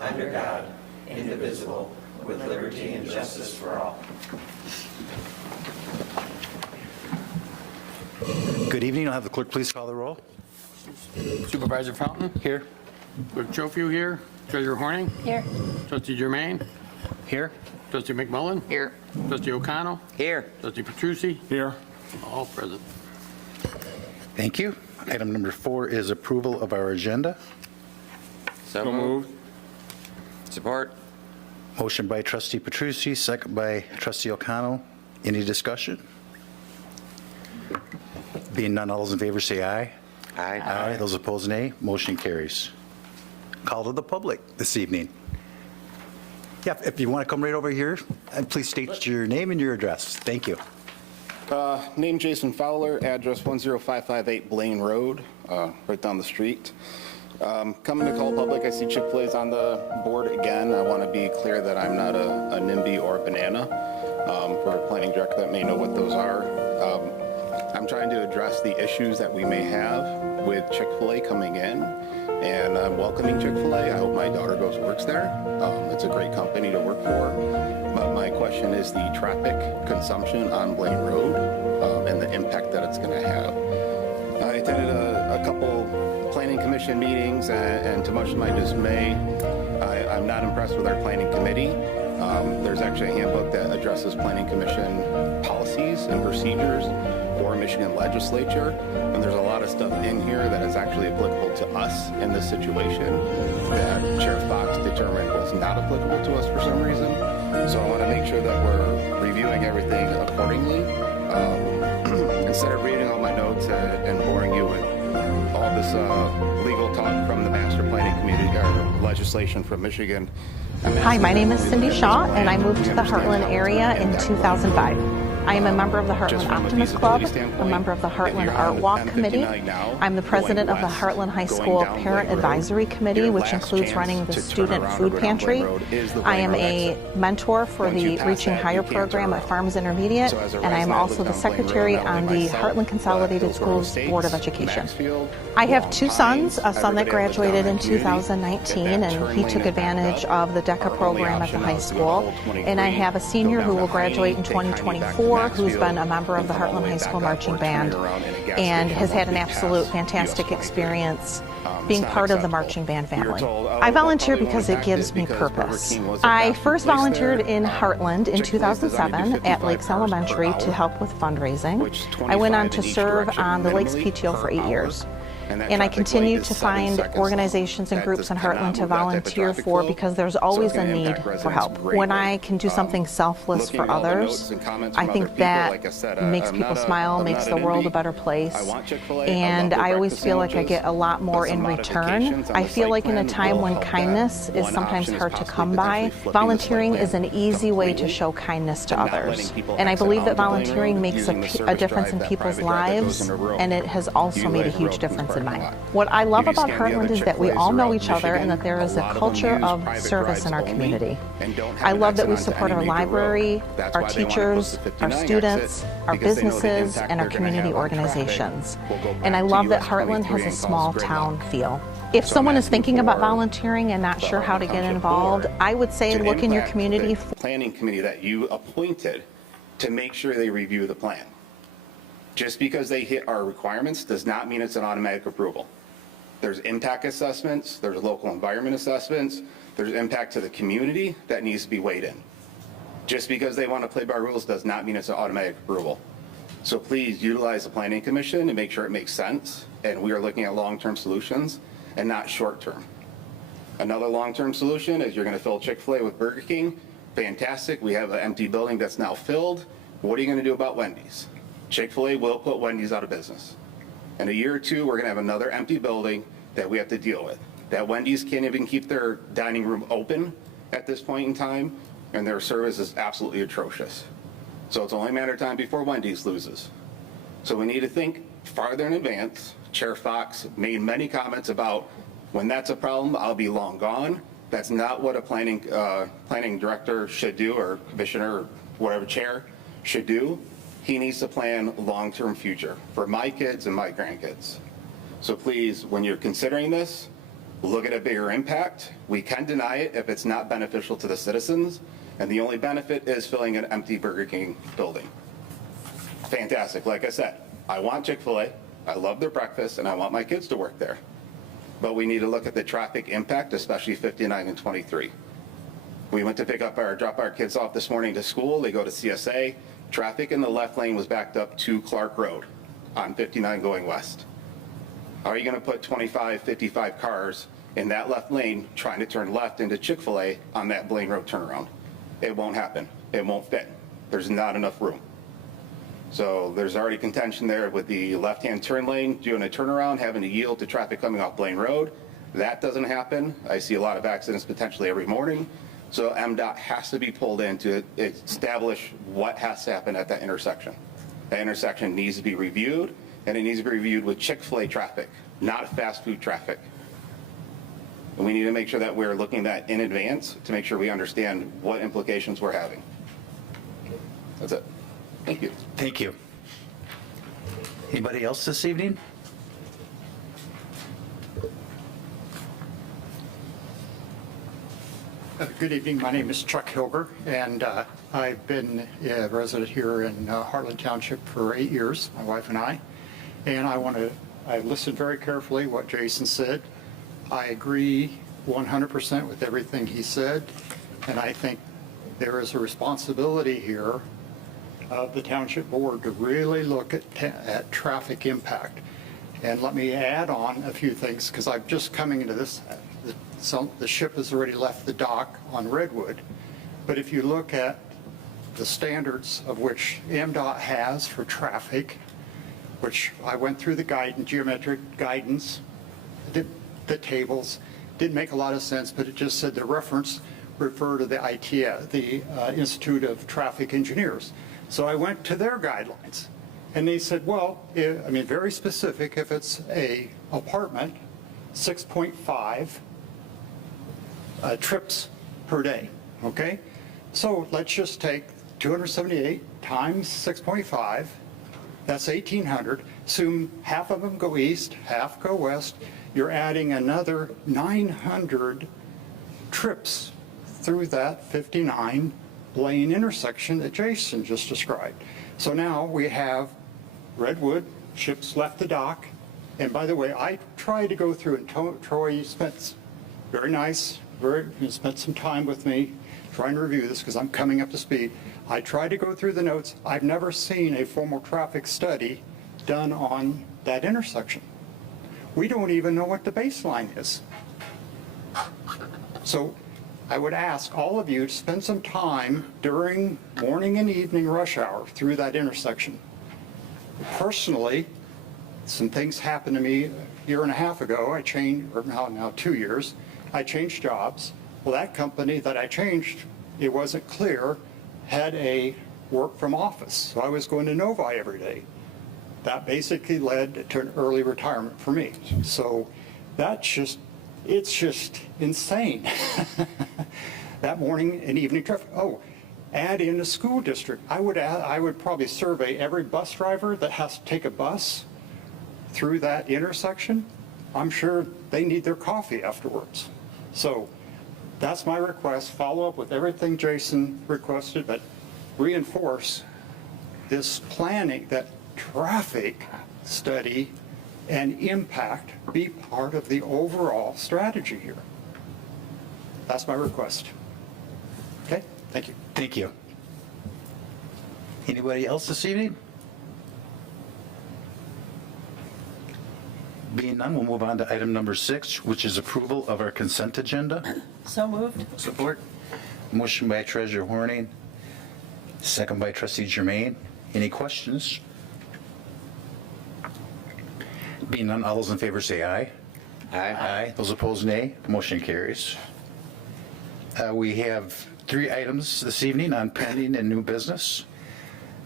under God, indivisible, with liberty and justice for all. Good evening. I'll have the clerk please call the roll. Supervisor Fountain? Here. Clerk Chofiu here. Treasurer Horning? Here. Trustee Germain? Here. Trustee McMullen? Here. Trustee O'Connell? Here. Trustee Petrucci? Here. All present. Thank you. Item number 4 is approval of our agenda. So moved. Support. Motion by trustee Petrucci, second by trustee O'Connell. Any discussion? Being none, all those in favor say aye. Aye. Aye. Those opposed, nay. Motion carries. Call to the public this evening. Yeah, if you want to come right over here, and please state your name and your address. Thank you. Name Jason Fowler, address 10558 Blaine Road, right down the street. Coming to call public, I see Chick-fil-A's on the board again. I want to be clear that I'm not a NIMBY or a banana. For a planning director that may know what those are. I'm trying to address the issues that we may have with Chick-fil-A coming in, and I'm welcoming Chick-fil-A. I hope my daughter goes works there. It's a great company to work for, but my question is the traffic consumption on Blaine Road and the impact that it's going to have. I attended a couple planning commission meetings, and to much of my dismay, I'm not impressed with our planning committee. There's actually a handbook that addresses planning commission policies and procedures for Michigan legislature, and there's a lot of stuff in here that is actually applicable to us in this situation that Chair Fox determined was not applicable to us for some reason. So I want to make sure that we're reviewing everything accordingly. Instead of reading all my notes and boring you with all this legal talk from the master planning community or legislation from Michigan. Hi, my name is Cindy Shaw, and I moved to the Heartland area in 2005. I am a member of the Heartland Optimist Club, a member of the Heartland Art Walk Committee. I'm the president of the Heartland High School Parent Advisory Committee, which includes running the Student Food Pantry. I am a mentor for the Reaching Higher program at Farms Intermediate, and I am also the secretary on the Heartland Consolidated Schools Board of Education. I have two sons, a son that graduated in 2019, and he took advantage of the DECA program at the high school. And I have a senior who will graduate in 2024, who's been a member of the Heartland High School Marching Band and has had an absolute fantastic experience being part of the marching band family. I volunteer because it gives me purpose. I first volunteered in Heartland in 2007 at Lakes Elementary to help with fundraising. I went on to serve on the Lakes PTO for 8 years. And I continue to find organizations and groups in Heartland to volunteer for because there's always a need for help. When I can do something selfless for others, I think that makes people smile, makes the world a better place. And I always feel like I get a lot more in return. I feel like in a time when kindness is sometimes hard to come by, volunteering is an easy way to show kindness to others. And I believe that volunteering makes a difference in people's lives, and it has also made a huge difference in mine. What I love about Heartland is that we all know each other and that there is a culture of service in our community. I love that we support our library, our teachers, our students, our businesses, and our community organizations. And I love that Heartland has a small town feel. If someone is thinking about volunteering and not sure how to get involved, I would say look in your community. Planning committee that you appointed to make sure they review the plan. Just because they hit our requirements does not mean it's an automatic approval. There's impact assessments, there's local environment assessments, there's impact to the community that needs to be weighed in. Just because they want to play by rules does not mean it's an automatic approval. So please utilize the Planning Commission to make sure it makes sense, and we are looking at long-term solutions and not short-term. Another long-term solution is you're going to fill Chick-fil-A with Burger King. Fantastic, we have an empty building that's now filled. What are you going to do about Wendy's? Chick-fil-A will put Wendy's out of business. In a year or two, we're going to have another empty building that we have to deal with. That Wendy's can't even keep their dining room open at this point in time, and their service is absolutely atrocious. So it's only a matter of time before Wendy's loses. So we need to think farther in advance. Chair Fox made many comments about when that's a problem, I'll be long gone. That's not what a planning director should do, or commissioner, or whatever chair should do. He needs to plan long-term future for my kids and my grandkids. So please, when you're considering this, look at a bigger impact. We can deny it if it's not beneficial to the citizens, and the only benefit is filling an empty Burger King building. Fantastic. Like I said, I want Chick-fil-A, I love their breakfast, and I want my kids to work there. But we need to look at the traffic impact, especially 59 and 23. We went to drop our kids off this morning to school. They go to CSA. Traffic in the left lane was backed up to Clark Road on 59 going west. How are you going to put 25, 55 cars in that left lane trying to turn left into Chick-fil-A on that Blaine Road turnaround? It won't happen. It won't fit. There's not enough room. So there's already contention there with the left-hand turn lane, doing a turnaround, having to yield to traffic coming off Blaine Road. That doesn't happen. I see a lot of accidents potentially every morning. So MDOT has to be pulled in to establish what has to happen at that intersection. That intersection needs to be reviewed, and it needs to be reviewed with Chick-fil-A traffic, not fast food traffic. And we need to make sure that we're looking at that in advance to make sure we understand what implications we're having. That's it. Thank you. Thank you. Anybody else this evening? Good evening. My name is Chuck Hilger, and I've been a resident here in Heartland Township for 8 years, my wife and I. And I listened very carefully what Jason said. I agree 100% with everything he said, and I think there is a responsibility here of the Township Board to really look at traffic impact. And let me add on a few things, because I'm just coming into this. The ship has already left the dock on Redwood, but if you look at the standards of which MDOT has for traffic, which I went through the guidance, geometric guidance, the tables, didn't make a lot of sense, but it just said the reference refer to the ITS, the Institute of Traffic Engineers. So I went to their guidelines, and they said, well, very specific, if it's a apartment, 6.5 trips per day, okay? So let's just take 278 times 6.5, that's 1,800. Assume half of them go east, half go west. You're adding another 900 trips through that 59 Blaine intersection that Jason just described. So now we have Redwood, ships left the dock. And by the way, I tried to go through, and Troy spent very nice, spent some time with me trying to review this because I'm coming up to speed. I tried to go through the notes. I've never seen a formal traffic study done on that intersection. We don't even know what the baseline is. So I would ask all of you to spend some time during morning and evening rush hour through that intersection. Personally, some things happened to me a year and a half ago. I changed, or now 2 years, I changed jobs. Well, that company that I changed, it wasn't clear, had a work from office. So I was going to Novi every day. That basically led to an early retirement for me. So it's just insane. That morning and evening traffic. Oh, add in a school district. I would probably survey every bus driver that has to take a bus through that intersection. I'm sure they need their coffee afterwards. So that's my request. Follow up with everything Jason requested, but reinforce this planning, that traffic study and impact be part of the overall strategy here. That's my request. Okay, thank you. Thank you. Anybody else this evening? Being none, we'll move on to item number 6, which is approval of our consent agenda. So moved. Support. Motion by Treasurer Horning, second by Trustee Germain. Any questions? Being none, all those in favor say aye. Aye. Those opposed, nay. Motion carries. We have 3 items this evening on pending and new business.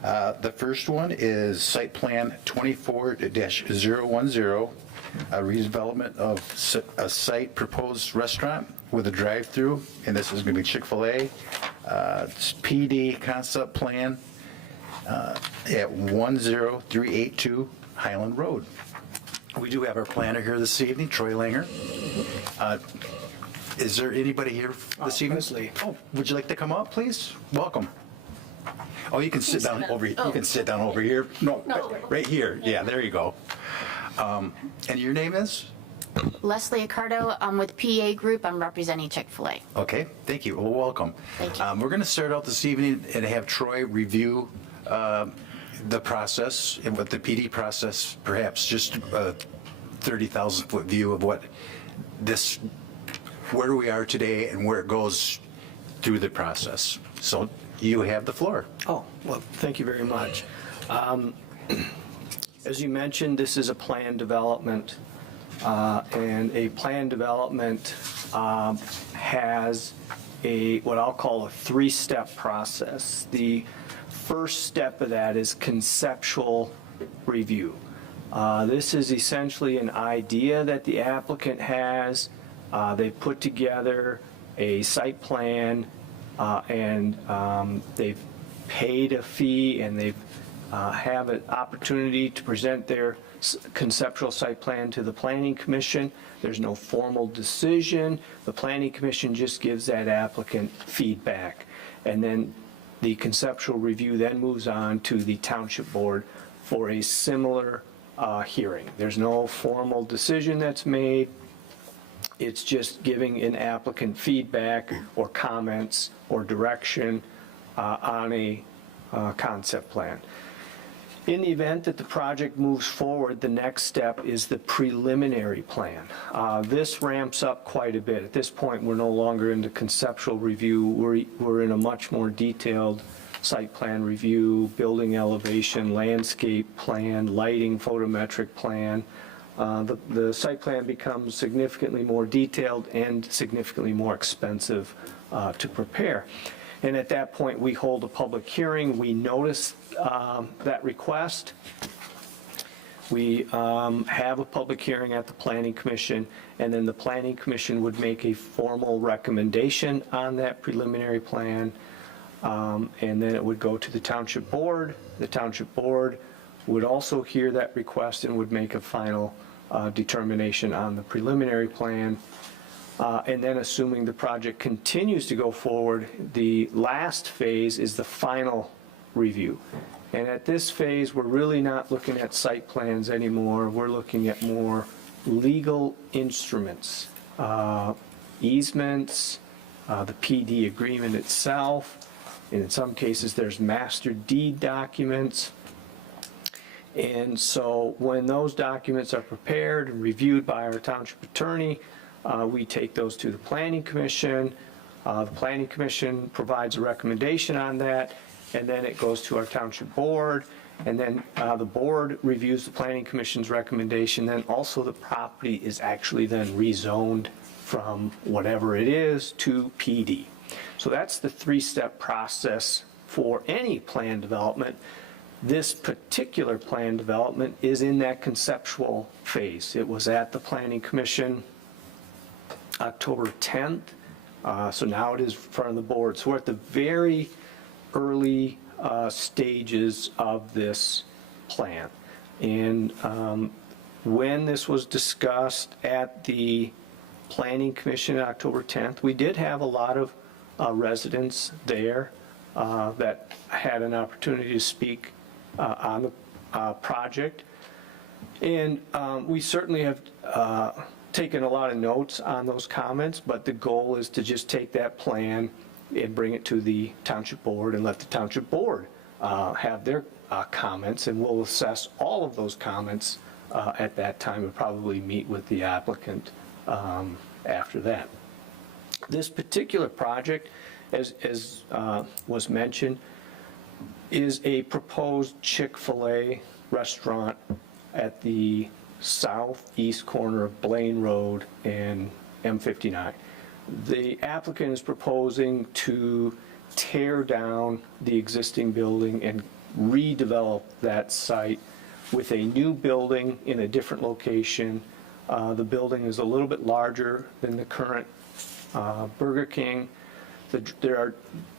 The first one is Site Plan 24-010, a redevelopment of a site proposed restaurant with a drive-through, and this is going to be Chick-fil-A. It's PD concept plan at 10382 Highland Road. We do have our planner here this evening, Troy Langer. Is there anybody here this evening? Leslie. Oh, would you like to come up, please? Welcome. Oh, you can sit down over, you can sit down over here. No, right here. Yeah, there you go. And your name is? Leslie Accardo, I'm with PA Group. I'm representing Chick-fil-A. Okay, thank you. Well, welcome. Thank you. We're going to start out this evening and have Troy review the process and what the PD process, perhaps just a 30,000-foot view of what this, where we are today and where it goes through the process. So you have the floor. Oh, well, thank you very much. As you mentioned, this is a plan development, and a plan development has what I'll call a three-step process. The first step of that is conceptual review. This is essentially an idea that the applicant has. They put together a site plan, and they've paid a fee, and they've have an opportunity to present their conceptual site plan to the Planning Commission. There's no formal decision. The Planning Commission just gives that applicant feedback. And then the conceptual review then moves on to the Township Board for a similar hearing. There's no formal decision that's made. It's just giving an applicant feedback or comments or direction on a concept plan. In the event that the project moves forward, the next step is the preliminary plan. This ramps up quite a bit. At this point, we're no longer into conceptual review. We're in a much more detailed site plan review, building elevation, landscape plan, lighting, photometric plan. The site plan becomes significantly more detailed and significantly more expensive to prepare. And at that point, we hold a public hearing. We notice that request. We have a public hearing at the Planning Commission, and then the Planning Commission would make a formal recommendation on that preliminary plan, and then it would go to the Township Board. The Township Board would also hear that request and would make a final determination on the preliminary plan. And then assuming the project continues to go forward, the last phase is the final review. And at this phase, we're really not looking at site plans anymore. We're looking at more legal instruments, easements, the PD agreement itself. And in some cases, there's master deed documents. And so when those documents are prepared and reviewed by our township attorney, we take those to the Planning Commission. The Planning Commission provides a recommendation on that, and then it goes to our Township Board, and then the board reviews the Planning Commission's recommendation. Then also the property is actually then rezoned from whatever it is to PD. So that's the three-step process for any plan development. This particular plan development is in that conceptual phase. It was at the Planning Commission October 10th, so now it is in front of the board. So we're at the very early stages of this plan. And when this was discussed at the Planning Commission on October 10th, we did have a lot of residents there that had an opportunity to speak on the project. And we certainly have taken a lot of notes on those comments, but the goal is to just take that plan and bring it to the Township Board and let the Township Board have their comments, and we'll assess all of those comments at that time and probably meet with the applicant after that. This particular project, as was mentioned, is a proposed Chick-fil-A restaurant at the southeast corner of Blaine Road and M59. The applicant is proposing to tear down the existing building and redevelop that site with a new building in a different location. The building is a little bit larger than the current Burger King. There are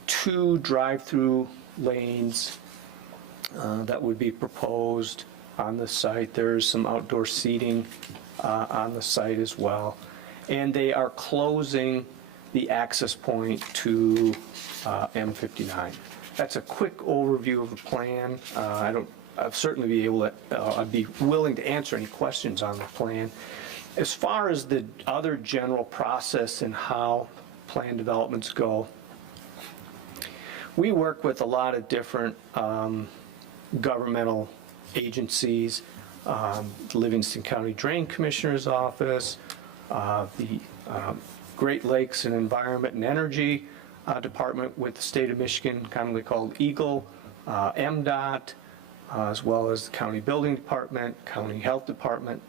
2 drive-through lanes that would be proposed on the site. There's some outdoor seating on the site as well. and they are closing the access point to M59. That's a quick overview of the plan. I'd certainly be able to, I'd be willing to answer any questions on the plan. As far as the other general process and how plan developments go, we work with a lot of different governmental agencies, Livingston County Drain Commissioner's Office, the Great Lakes and Environment and Energy Department with the state of Michigan, commonly called EGLE, MDOT, as well as the County Building Department, County Health Department,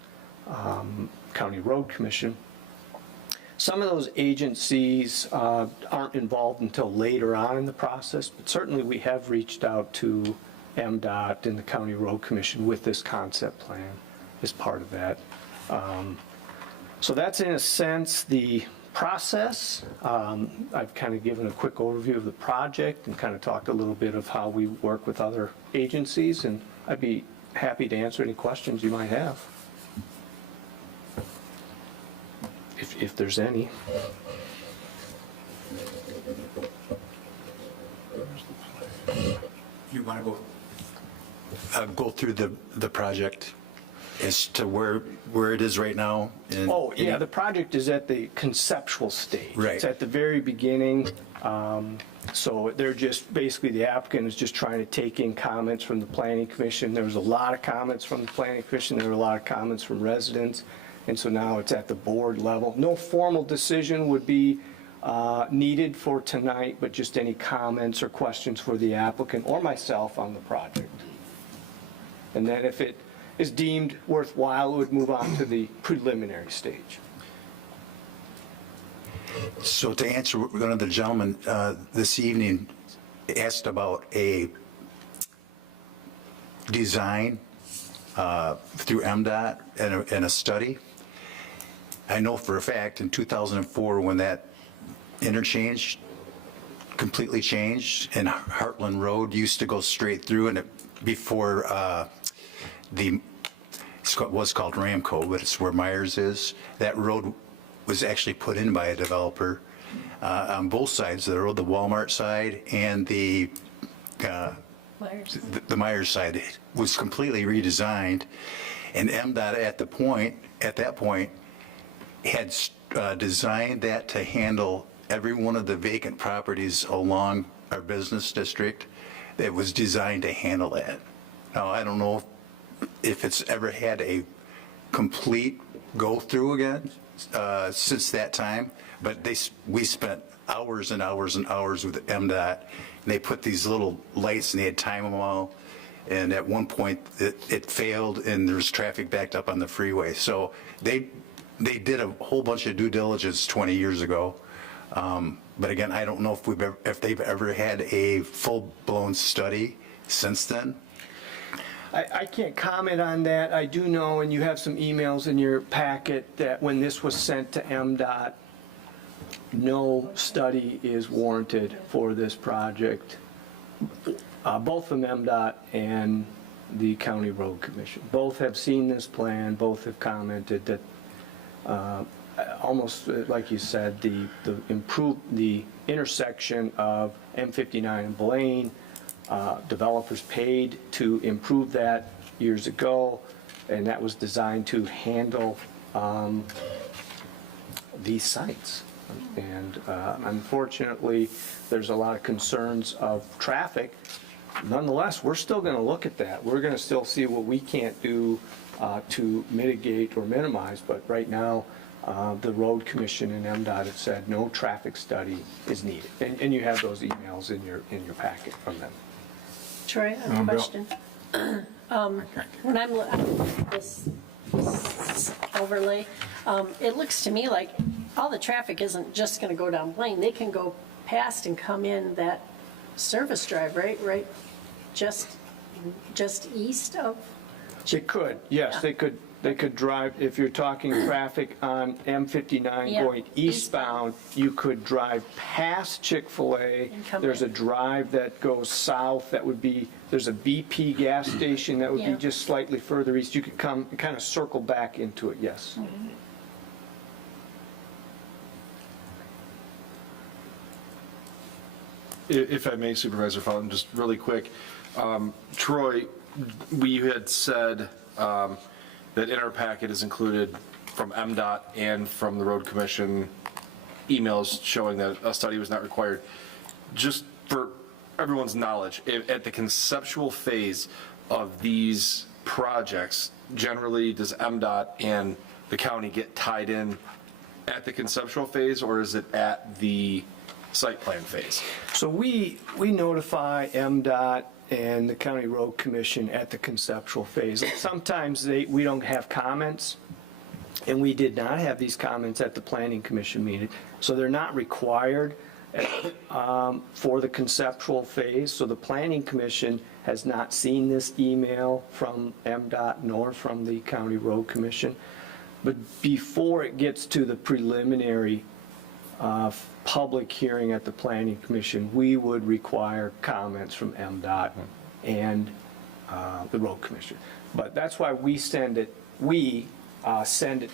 County Road Commission. Some of those agencies aren't involved until later on in the process, but certainly we have reached out to MDOT and the County Road Commission with this concept plan as part of that. So that's in a sense the process. I've kind of given a quick overview of the project and kind of talked a little bit of how we work with other agencies, and I'd be happy to answer any questions you might have, if there's any. You want to go through the project as to where it is right now? Oh, yeah, the project is at the conceptual stage. Right. It's at the very beginning. So they're just, basically the applicant is just trying to take in comments from the Planning Commission. There was a lot of comments from the Planning Commission. There were a lot of comments from residents. And so now it's at the board level. No formal decision would be needed for tonight, but just any comments or questions for the applicant or myself on the project. And then if it is deemed worthwhile, it would move on to the preliminary stage. So to answer, one of the gentlemen this evening asked about a design through MDOT and a study. I know for a fact in 2004 when that interchange completely changed and Heartland Road used to go straight through, and before it was called Ramco, but it's where Myers is. That road was actually put in by a developer on both sides of the road, the Walmart side and the Myers side. It was completely redesigned, and MDOT at that point had designed that to handle every one of the vacant properties along our business district. That was designed to handle that. Now, I don't know if it's ever had a complete go-through again since that time, but we spent hours and hours and hours with MDOT, and they put these little lights and they had time them all, and at one point it failed and there was traffic backed up on the freeway. So they did a whole bunch of due diligence 20 years ago. But again, I don't know if they've ever had a full-blown study since then. I can't comment on that. I do know, and you have some emails in your packet, that when this was sent to MDOT, no study is warranted for this project. Both from MDOT and the County Road Commission. Both have seen this plan, both have commented that almost like you said, the intersection of M59 and Blaine, developers paid to improve that years ago, and that was designed to handle these sites. And unfortunately, there's a lot of concerns of traffic. Nonetheless, we're still going to look at that. We're going to still see what we can't do to mitigate or minimize, but right now, the Road Commission and MDOT have said no traffic study is needed. And you have those emails in your packet from them. Troy, I have a question. When I'm looking at this overlay, it looks to me like all the traffic isn't just going to go down Blaine. They can go past and come in that service drive, right? Right, just east of. They could, yes, Yeah. They could drive, if you're talking traffic on M59 Yeah, going eastbound, you could drive past Chick-fil-A. And come There's in. a drive that goes south that would be, there's a BP gas station that would be Yeah. just slightly further east. You could come, kind of circle back into it, yes. If I may, Supervisor Fountain, just really quick. Troy, we had said that in our packet is included from MDOT and from the Road Commission emails showing that a study was not required. Just for everyone's knowledge, at the conceptual phase of these projects, generally does MDOT and the county get tied in at the conceptual phase, or is it at the site plan phase? So we notify MDOT and the County Road Commission at the conceptual phase. Sometimes we don't have comments, and we did not have these comments at the Planning Commission meeting, so they're not required for the conceptual phase. So the Planning Commission has not seen this email from MDOT nor from the County Road Commission. But before it gets to the preliminary public hearing at the Planning Commission, we would require comments from MDOT and the Road Commission. But that's why we send it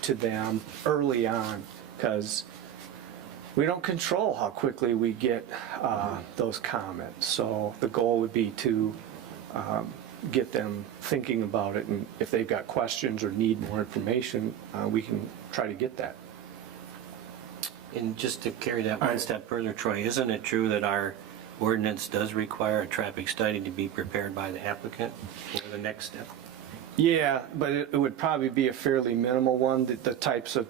to them early on, because we don't control how quickly we get those comments. So the goal would be to get them thinking about it, and if they've got questions or need more information, we can try to get that. And just to carry that one step further, Troy, isn't it true that our ordinance does require a traffic study to be prepared by the applicant for the next step? Yeah, but it would probably be a fairly minimal one. The types of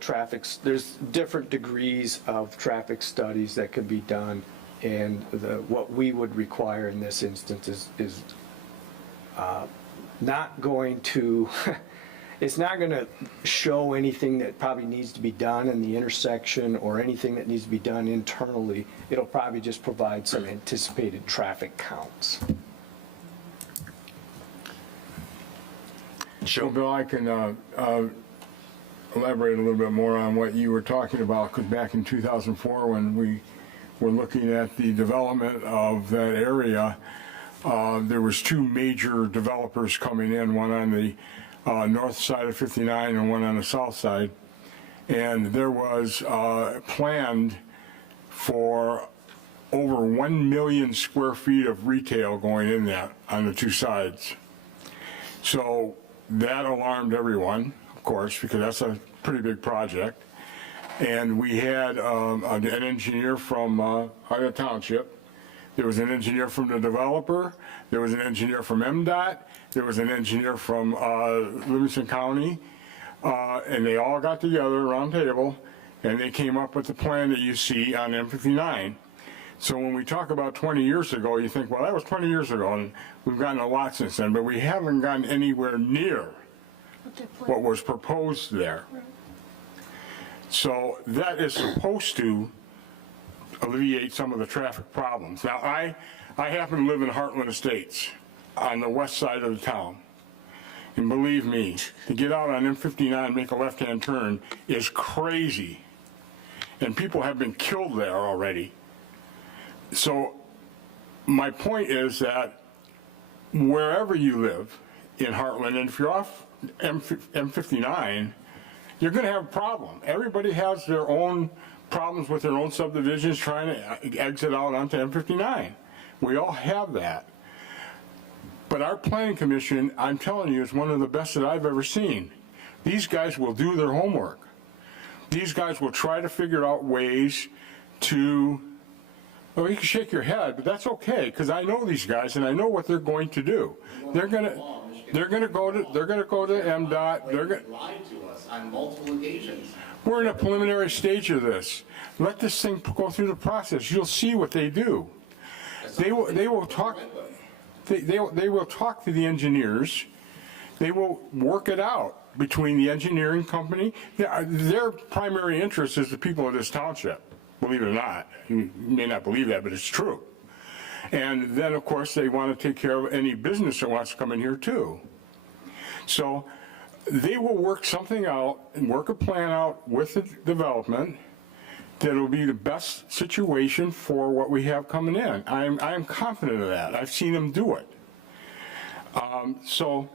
there's different degrees of traffic studies that could be done, and what we would require in this instance is not going to, it's not going to show anything that probably needs to be done in the intersection or anything that needs to be done internally. It'll probably just provide some anticipated traffic counts. Well, Bill, I can elaborate a little bit more on what you were talking about, because back in 2004, when we were looking at the development of that area, there was two major developers coming in, one on the north side of 59 and one on the south side. And there was planned for over 1 million square feet of retail going in that on the two sides. So that alarmed everyone, of course, because that's a pretty big project. And we had an engineer from Ida Township. There was an engineer from the developer. There was an engineer from MDOT. There was an engineer from Livingston County. And they all got together around the table, and they came up with the plan that you see on M59. So when we talk about 20 years ago, you think, well, that was 20 years ago, and we've gotten a lot since then, but we haven't gotten anywhere near what was proposed there. So that is supposed to alleviate some of the traffic problems. Now, I happen to live in Heartland Estates on the west side of the town. And believe me, to get out on M59 and make a left-hand turn is crazy. And people have been killed there already. So my point is that wherever you live in Heartland, and if you're off M59, you're going to have a problem. Everybody has their own problems with their own subdivisions trying to exit out onto M59. We all have that. But our planning commission, I'm telling you, is one of the best that I've ever seen. These guys will do their homework. These guys will try to figure out ways to, well, you can shake your head, but that's okay, because I know these guys and I know what they're going to do. They're going to go to MDOT. They're going to lied to us on multiple occasions. We're in a preliminary stage of this. Let this thing go through the process. You'll see what they do. They will talk. They will talk to the engineers. They will work it out between the engineering company. Their primary interest is the people of this township, believe it or not. You may not believe that, but it's true. And then, of course, they want to take care of any business that wants to come in here, too. So they will work something out and work a plan out with the development that will be the best situation for what we have coming in. I am confident of that. I've seen them do it. So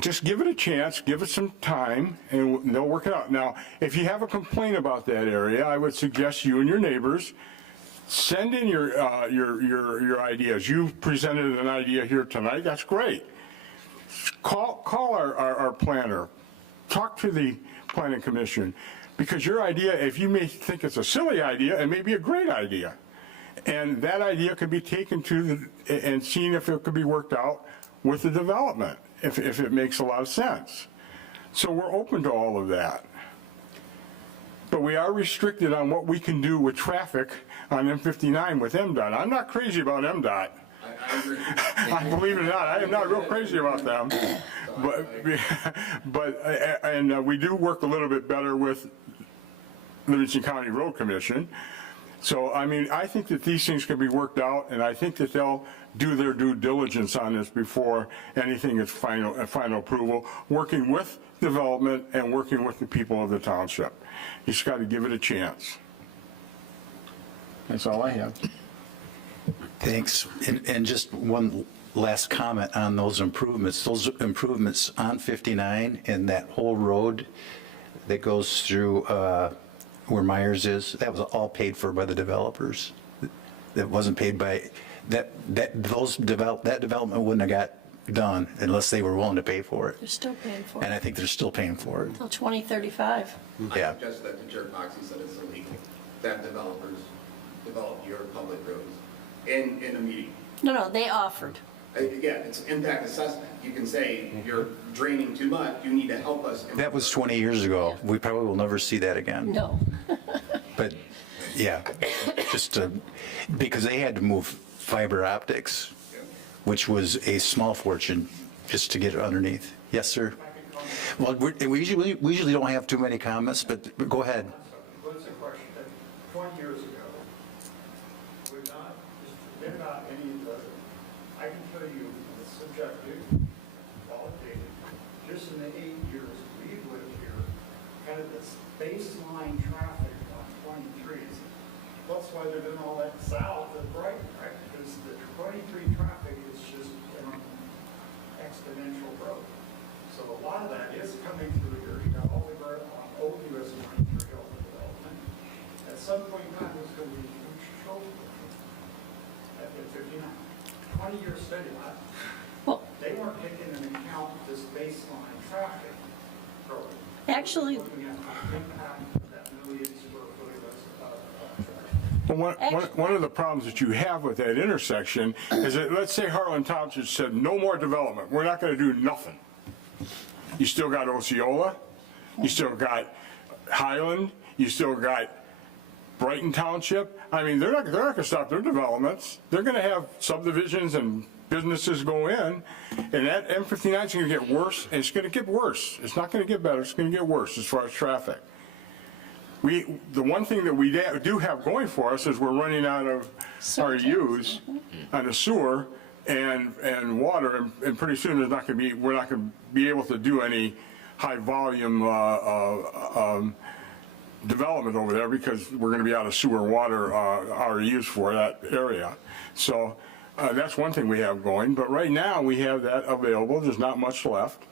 just give it a chance, give it some time, and they'll work it out. Now, if you have a complaint about that area, I would suggest you and your neighbors Send in your ideas. You've presented an idea here tonight. That's great. Call our planner. Talk to the planning commission, because your idea, if you may think it's a silly idea, it may be a great idea. And that idea could be taken to and seen if it could be worked out with the development, if it makes a lot of sense. So we're open to all of that. But we are restricted on what we can do with traffic on M59 with MDOT. I'm not crazy about MDOT. I agree. Believe it or not, I am not real crazy about them. But we do work a little bit better with Livingston County Road Commission. So, I mean, I think that these things can be worked out, and I think that they'll do their due diligence on this before anything is final approval, working with development and working with the people of the township. You just got to give it a chance. That's all I have. Thanks. And just one last comment on those improvements. Those improvements on 59 and that whole road that goes through where Myers is, that was all paid for by the developers. That wasn't paid by, that development wouldn't have got done unless they were willing to pay for it. They're still paying for it And I think they're still paying for it. until 2035. Yeah. I suggest that to Chair Foxy said it's illegal, that developers develop your public roads in a meeting. No, they offered. Again, it's impact assessment. You can say you're draining too much, you need to help us. That was 20 years ago. We probably will never see that again. No. But, yeah, just because they had to move fiber optics, which was a small fortune just to get it underneath. Yes, sir? Well, we usually don't have too many comments, but go ahead. What's the question? 20 years ago, would not, they're not any of the, I can tell you, the subjective, qualitative, just in the 8 years we've lived here, kind of this baseline traffic on 23. That's why they're doing all that south of Brighton, right? Because the 23 traffic is just an exponential growth. So a lot of that is coming through here. You got all the growth on old US 23 development. At some point in time, there's going to be a huge shoulder at 59. 20-year study lab. Well, they weren't taking into account this baseline traffic growth. Actually, Looking at the impact of that million square foot of Well, one of the problems that you have with that intersection is that, let's say Heartland Township said, no more development, we're not going to do nothing. You still got Osceola, you still got Highland, you still got Brighton Township. I mean, they're not going to stop their developments. They're going to have subdivisions and businesses go in, and that M59 is going to get worse, and it's going to get worse. It's not going to get better, it's going to get worse as far as traffic. The one thing that we do have going for us is we're running out of RUs on the sewer and water, and pretty soon we're not going to be able to do any high volume development over there because we're going to be out of sewer and water RUs for that area. So that's one thing we have going, but right now we have that available. There's not much left.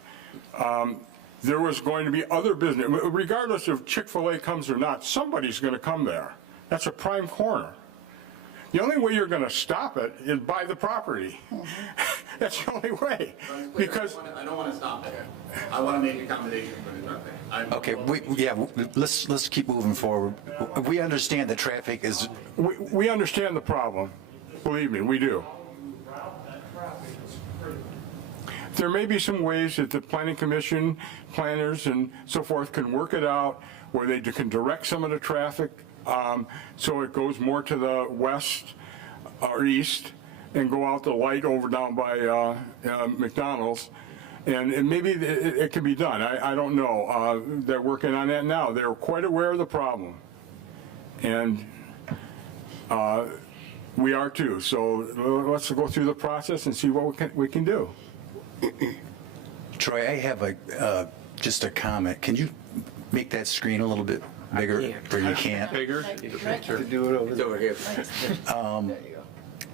There was going to be other business, regardless if Chick-fil-A comes or not, somebody's going to come there. That's a prime corner. The only way you're going to stop it is buy the property. That's the only way. Because I don't want to stop there. I want to make accommodation for the traffic. Okay, let's keep moving forward. We understand that traffic is. We understand the problem. Believe me, we do. There may be some ways that the planning commission, planners and so forth can work it out where they can direct some of the traffic so it goes more to the west or east and go out the light over down by McDonald's. And maybe it can be done. I don't know. They're working on that now. They're quite aware of the problem. And we are too. So let's go through the process and see what we can do. Troy, I have just a comment. Can you make that screen a little bit bigger, or you can't? Bigger? To do it over here.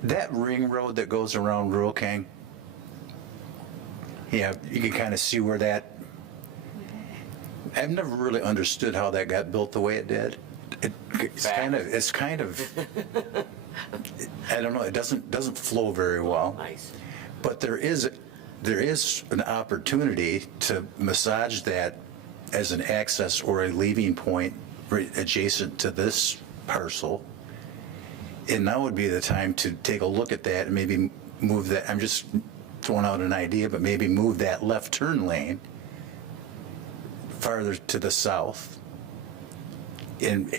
That ring road that goes around Rural King, yeah, you can kind of see where that. I've never really understood how that got built the way it did. It's kind of I don't know, it doesn't flow very well. Nice. But there is an opportunity to massage that as an access or a leaving point adjacent to this parcel. And now would be the time to take a look at that and maybe move that, I'm just throwing out an idea, but maybe move that left turn lane farther to the south. And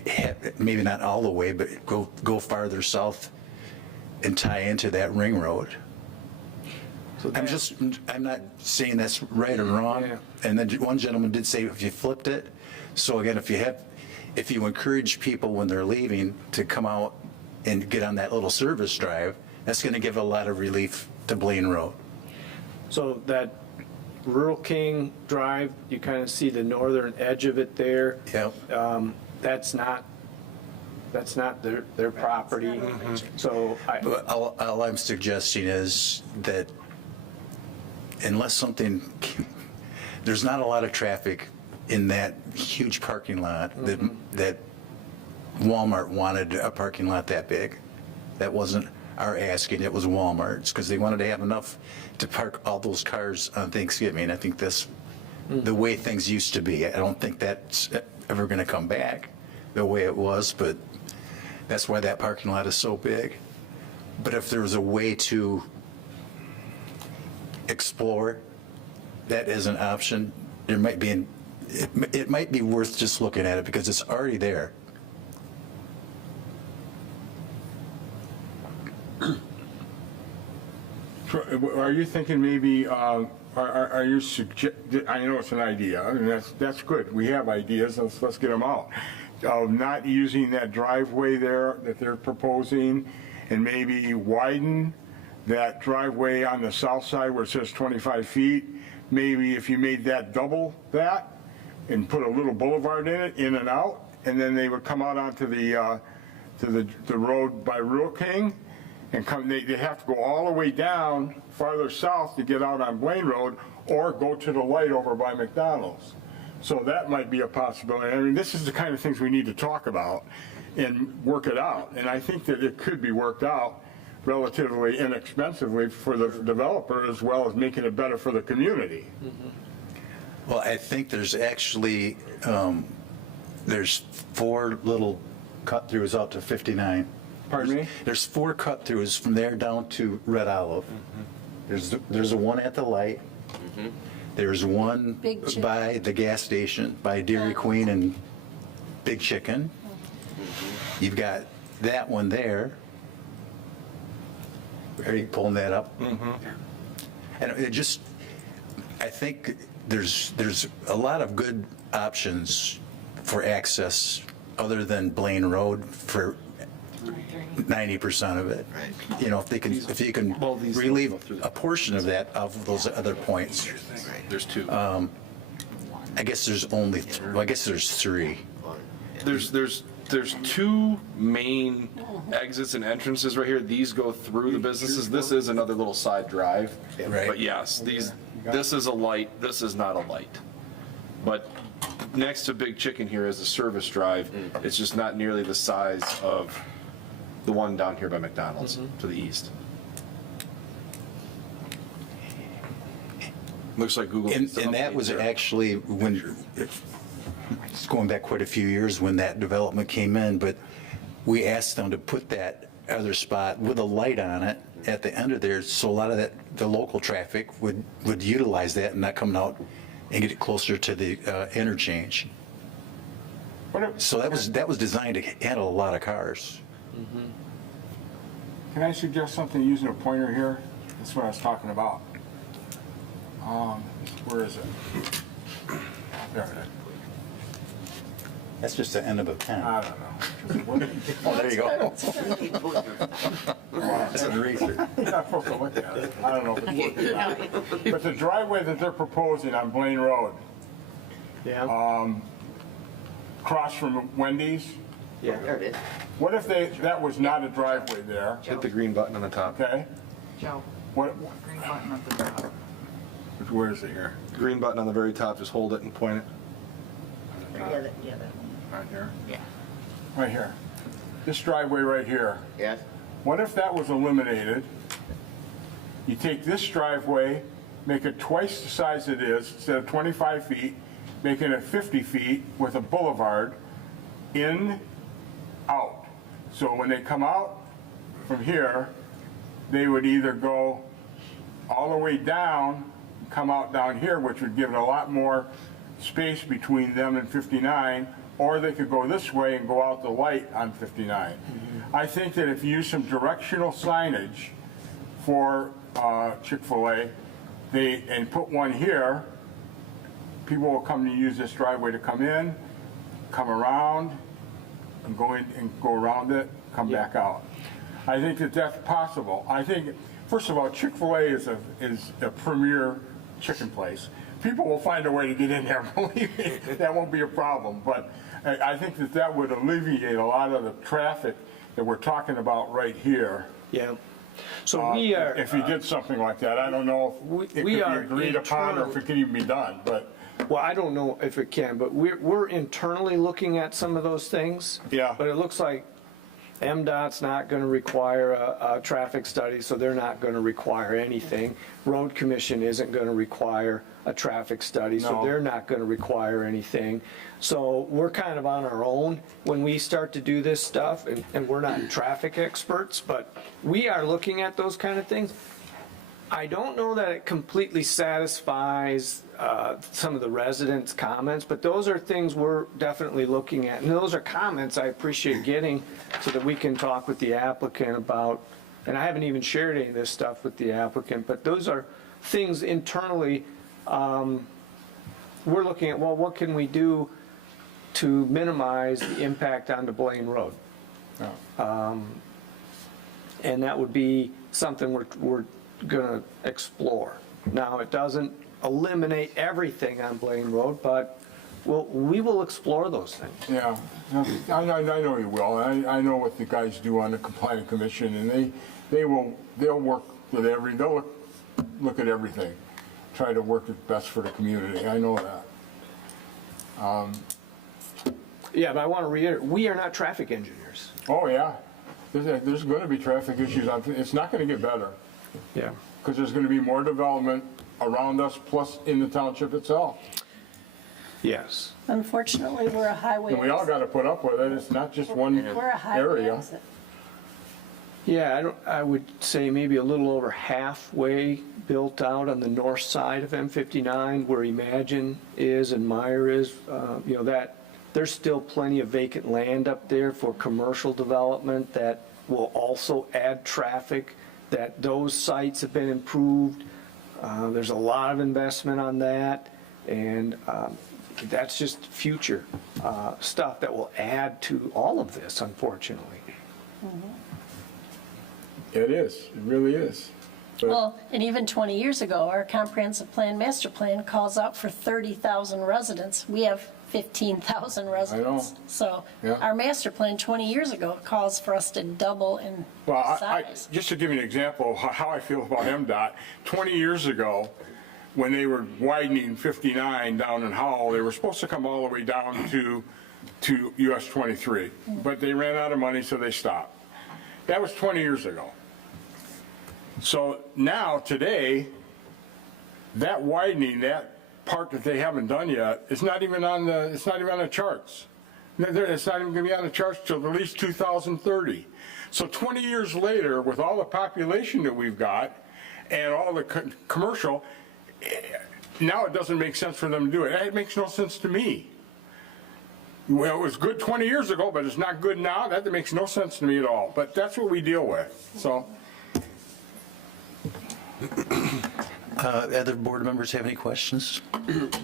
maybe not all the way, but go farther south and tie into that ring road. So I'm not saying that's right or wrong. Yeah. And then one gentleman did say if you flipped it. So again, if you encourage people when they're leaving to come out and get on that little service drive, that's going to give a lot of relief to Blaine Road. So that Rural King Drive, you kind of see the northern edge of it there. Yep. That's not their property. So But all I'm suggesting is that unless there's not a lot of traffic in that huge parking lot that Walmart wanted a parking lot that big. That wasn't our asking, it was Walmart's, because they wanted to have enough to park all those cars on Thanksgiving. I think that's the way things used to be. I don't think that's ever going to come back the way it was, but that's why that parking lot is so big. But if there was a way to explore that as an option, it might be worth just looking at it because it's already there. Are you thinking maybe, are you I know it's an idea, and that's good. We have ideas, let's get them out. Of not using that driveway there that they're proposing, and maybe widen that driveway on the south side where it says 25 feet. Maybe if you made that double that, and put a little boulevard in it, in and out, and then they would come out onto the road by Rural King, and they have to go all the way down farther south to get out on Blaine Road, or go to the light over by McDonald's. So that might be a possibility. I mean, this is the kind of things we need to talk about and work it out. And I think that it could be worked out relatively inexpensively for the developer, as well as making it better for the community. Well, I think there's actually, there's 4 little cut-throughs out to 59. Pardon me? There's 4 cut-throughs from there down to Red Olive. There's a one at the light. There's one Big Chicken. by the gas station, by Dairy Queen and Big Chicken. You've got that one there. Are you pulling that up? And it just, I think there's a lot of good options for access other than Blaine Road for 90% of it. Right. You know, if you can relieve a portion of that of those other points. There's 2. I guess there's only, I guess there's 3. There's 2 main exits and entrances right here. These go through the businesses. This is another little side drive. Right. But yes, this is a light, this is not a light. But next to Big Chicken here is a service drive. It's just not nearly the size of the one down here by McDonald's to the east. Looks like Google. And that was actually when, it's going back quite a few years when that development came in, but we asked them to put that other spot with a light on it at the end of there, so a lot of the local traffic would utilize that and not come out and get it closer to the interchange. So that was designed to handle a lot of cars. Can I suggest something using a pointer here? That's what I was talking about. Where is it? There it is. That's just the end of a pen. I don't know. Oh, there you go. That's an eraser. You're not supposed to look at it. I don't know if it's working or not. But the driveway that they're proposing on Blaine Road, across from Wendy's. Yeah, there it is. What if that was not a driveway there? Hit the green button on the top. Okay. Joe, What? green button at the top. Where is it here? Green button on the very top, just hold it and point it. Yeah, that one. Right here. Yeah. Right here. This driveway right here. Yes. What if that was eliminated? You take this driveway, make it twice the size it is, instead of 25 feet, making it 50 feet with a boulevard, in, out. So when they come out from here, they would either go all the way down, come out down here, which would give it a lot more space between them and 59, or they could go this way and go out the light on 59. I think that if you use some directional signage for Chick-fil-A, and put one here, people will come to use this driveway to come in, come around, and go in and go around it, come back out. I think that that's possible. I think, first of all, Chick-fil-A is a premier chicken place. People will find a way to get in there, believe me, that won't be a problem. But I think that that would alleviate a lot of the traffic that we're talking about right here. Yeah. So we are. If you did something like that, I don't know if it could be agreed upon or if it could even be done, but. Well, I don't know if it can, but we're internally looking at some of those things. Yeah. But it looks like MDOT's not going to require a traffic study, so they're not going to require anything. Road Commission isn't going to require a traffic study, so No. they're not going to require anything. So we're kind of on our own when we start to do this stuff, and we're not traffic experts, but we are looking at those kind of things. I don't know that it completely satisfies some of the residents' comments, but those are things we're definitely looking at. And those are comments I appreciate getting so that we can talk with the applicant about, and I haven't even shared any of this stuff with the applicant, but those are things internally we're looking at, well, what can we do to minimize the impact onto Blaine Road? And that would be something we're going to explore. Now, it doesn't eliminate everything on Blaine Road, but we will explore those things. Yeah, I know you will. I know what the guys do on the Compliance Commission, and they'll work with they'll look at everything, try to work it best for the community. I know that. Yeah, but I want to reiterate, we are not traffic engineers. Oh, yeah. There's going to be traffic issues. It's not going to get better. Yeah. Because there's going to be more development around us, plus in the township itself. Yes. Unfortunately, we're a highway. And we all got to put up with it. It's not just one We're a highway area. exit. Yeah, I would say maybe a little over halfway built out on the north side of M59 where Imagine is and Meyer is. That there's still plenty of vacant land up there for commercial development that will also add traffic, that those sites have been improved. There's a lot of investment on that, and that's just future stuff that will add to all of this, unfortunately. It is. It really is. But Well, and even 20 years ago, our comprehensive plan, master plan calls out for 30,000 residents. We have 15,000 residents. So Yeah. our master plan 20 years ago calls for us to double in Well, size. just to give you an example of how I feel about MDOT, 20 years ago, when they were widening 59 down in Howell, they were supposed to come all the way down to US 23, but they ran out of money, so they stopped. That was 20 years ago. So now, today, that widening, that part that they haven't done yet, it's not even on the charts. It's not even going to be on the charts till at least 2030. So 20 years later, with all the population that we've got and all the commercial, now it doesn't make sense for them to do it. It makes no sense to me. Well, it was good 20 years ago, but it's not good now. That makes no sense to me at all. But that's what we deal with. So. Other board members have any questions?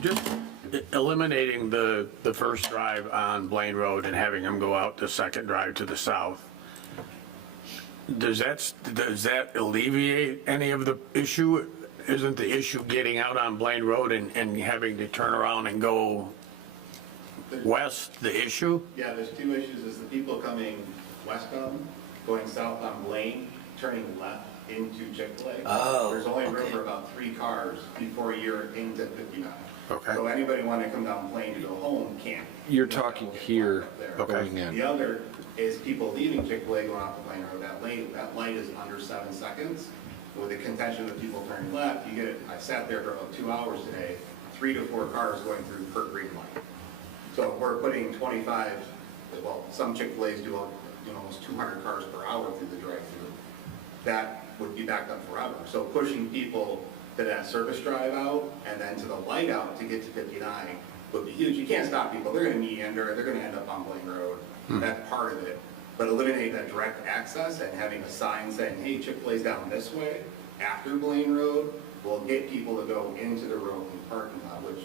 Just eliminating the first drive on Blaine Road and having them go out the second drive to the south, does that alleviate any of the issue? Isn't the issue getting out on Blaine Road and having to turn around and go west the issue? Yeah, there's two issues. Is the people coming westbound, going south on Blaine, turning left into Chick-fil-A. Oh, There's only room okay. for about 3 cars before you're into 59. Okay. So anybody want to come down Plain to go home can't. You're talking here, There. going in. The other is people leaving Chick-fil-A going off the Plain Road. That light is under 7 seconds. With the contention of people turning left, you get, I sat there for about 2 hours today, 3 to 4 cars going through per green light. So if we're putting 25, well, some Chick-fil-A's do almost 200 cars per hour through the drive-through. That would be backed up forever. So pushing people to that service drive out and then to the light out to get to 59 would be huge. You can't stop people. They're going to meander. They're going to end up on Blaine Road. That's part of it. But eliminate that direct access and having a sign saying, hey, Chick-fil-A's down this way after Blaine Road will get people to go into the road and parking lot, which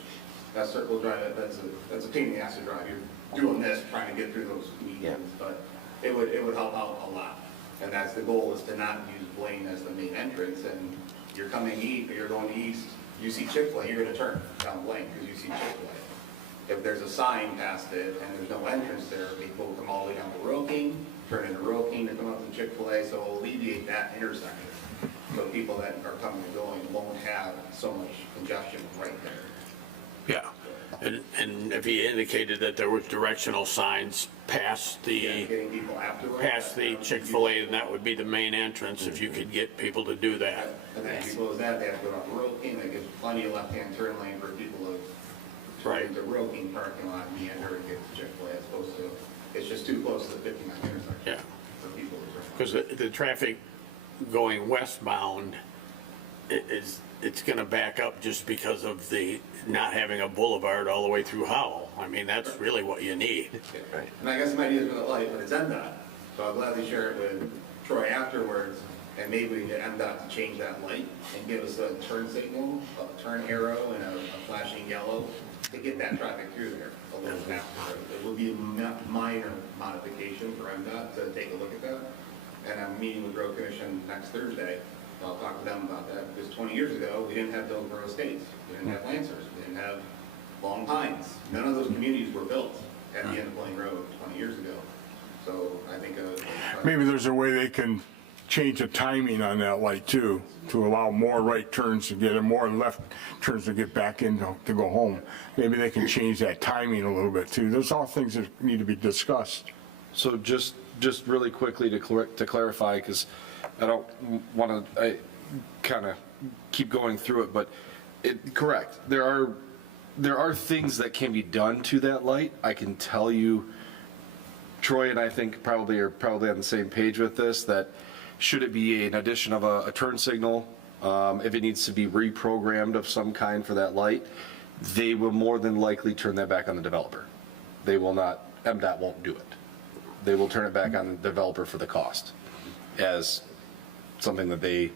that circle drive, that's a pain in the ass to drive. You're doing this, trying to get through those medians, but it would help out a lot. And that's the goal, is to not use Blaine as the main entrance. And you're coming east, or you're going east, you see Chick-fil-A, you're going to turn down Blaine because you see Chick-fil-A. If there's a sign past it and there's no entrance there, people will come all the way down to Roking, turn into Roking to come up to Chick-fil-A, so it'll alleviate that intersection. So people that are coming and going won't have so much congestion right there. Yeah, and if he indicated that there was directional signs past the Getting people afterwards. Chick-fil-A, then that would be the main entrance, if you could get people to do that. And then if you close that, they have to go up Roking, that gives plenty of left-hand turn lane for people to turn into Roking parking lot, meander and get to Chick-fil-A, as opposed to, it's just too close to the 59 intersection. Yeah. For people to turn. Because the traffic going westbound it's going to back up just because of the not having a boulevard all the way through Howell. I mean, that's really what you need. Right. And I guess my idea is with the light, but it's MDOT. So I'll gladly share it with Troy afterwards, and maybe we can get MDOT to change that light and give us a turn signal, a turn arrow, and a flashing yellow to get that traffic through there a little faster. It will be a minor modification for MDOT to take a look at that. And I'm meeting with Road Commission next Thursday. I'll talk to them about that, because 20 years ago, we didn't have Dillsboro Estates, we didn't have Lancers, we didn't have Long Pines. None of those communities were built at the end of Blaine Road 20 years ago. So I think Maybe there's a way they can change the timing on that light too, to allow more right turns to get, and more left turns to get back in to go home. Maybe they can change that timing a little bit too. Those are all things that need to be discussed. So just really quickly to clarify, because I don't want to kind of keep going through it, but correct. There are things that can be done to that light. I can tell you, Troy and I think probably on the same page with this, that should it be an addition of a turn signal, if it needs to be reprogrammed of some kind for that light, they will more than likely turn that back on the developer. They will not, MDOT won't do it. They will turn it back on the developer for the cost as something that they,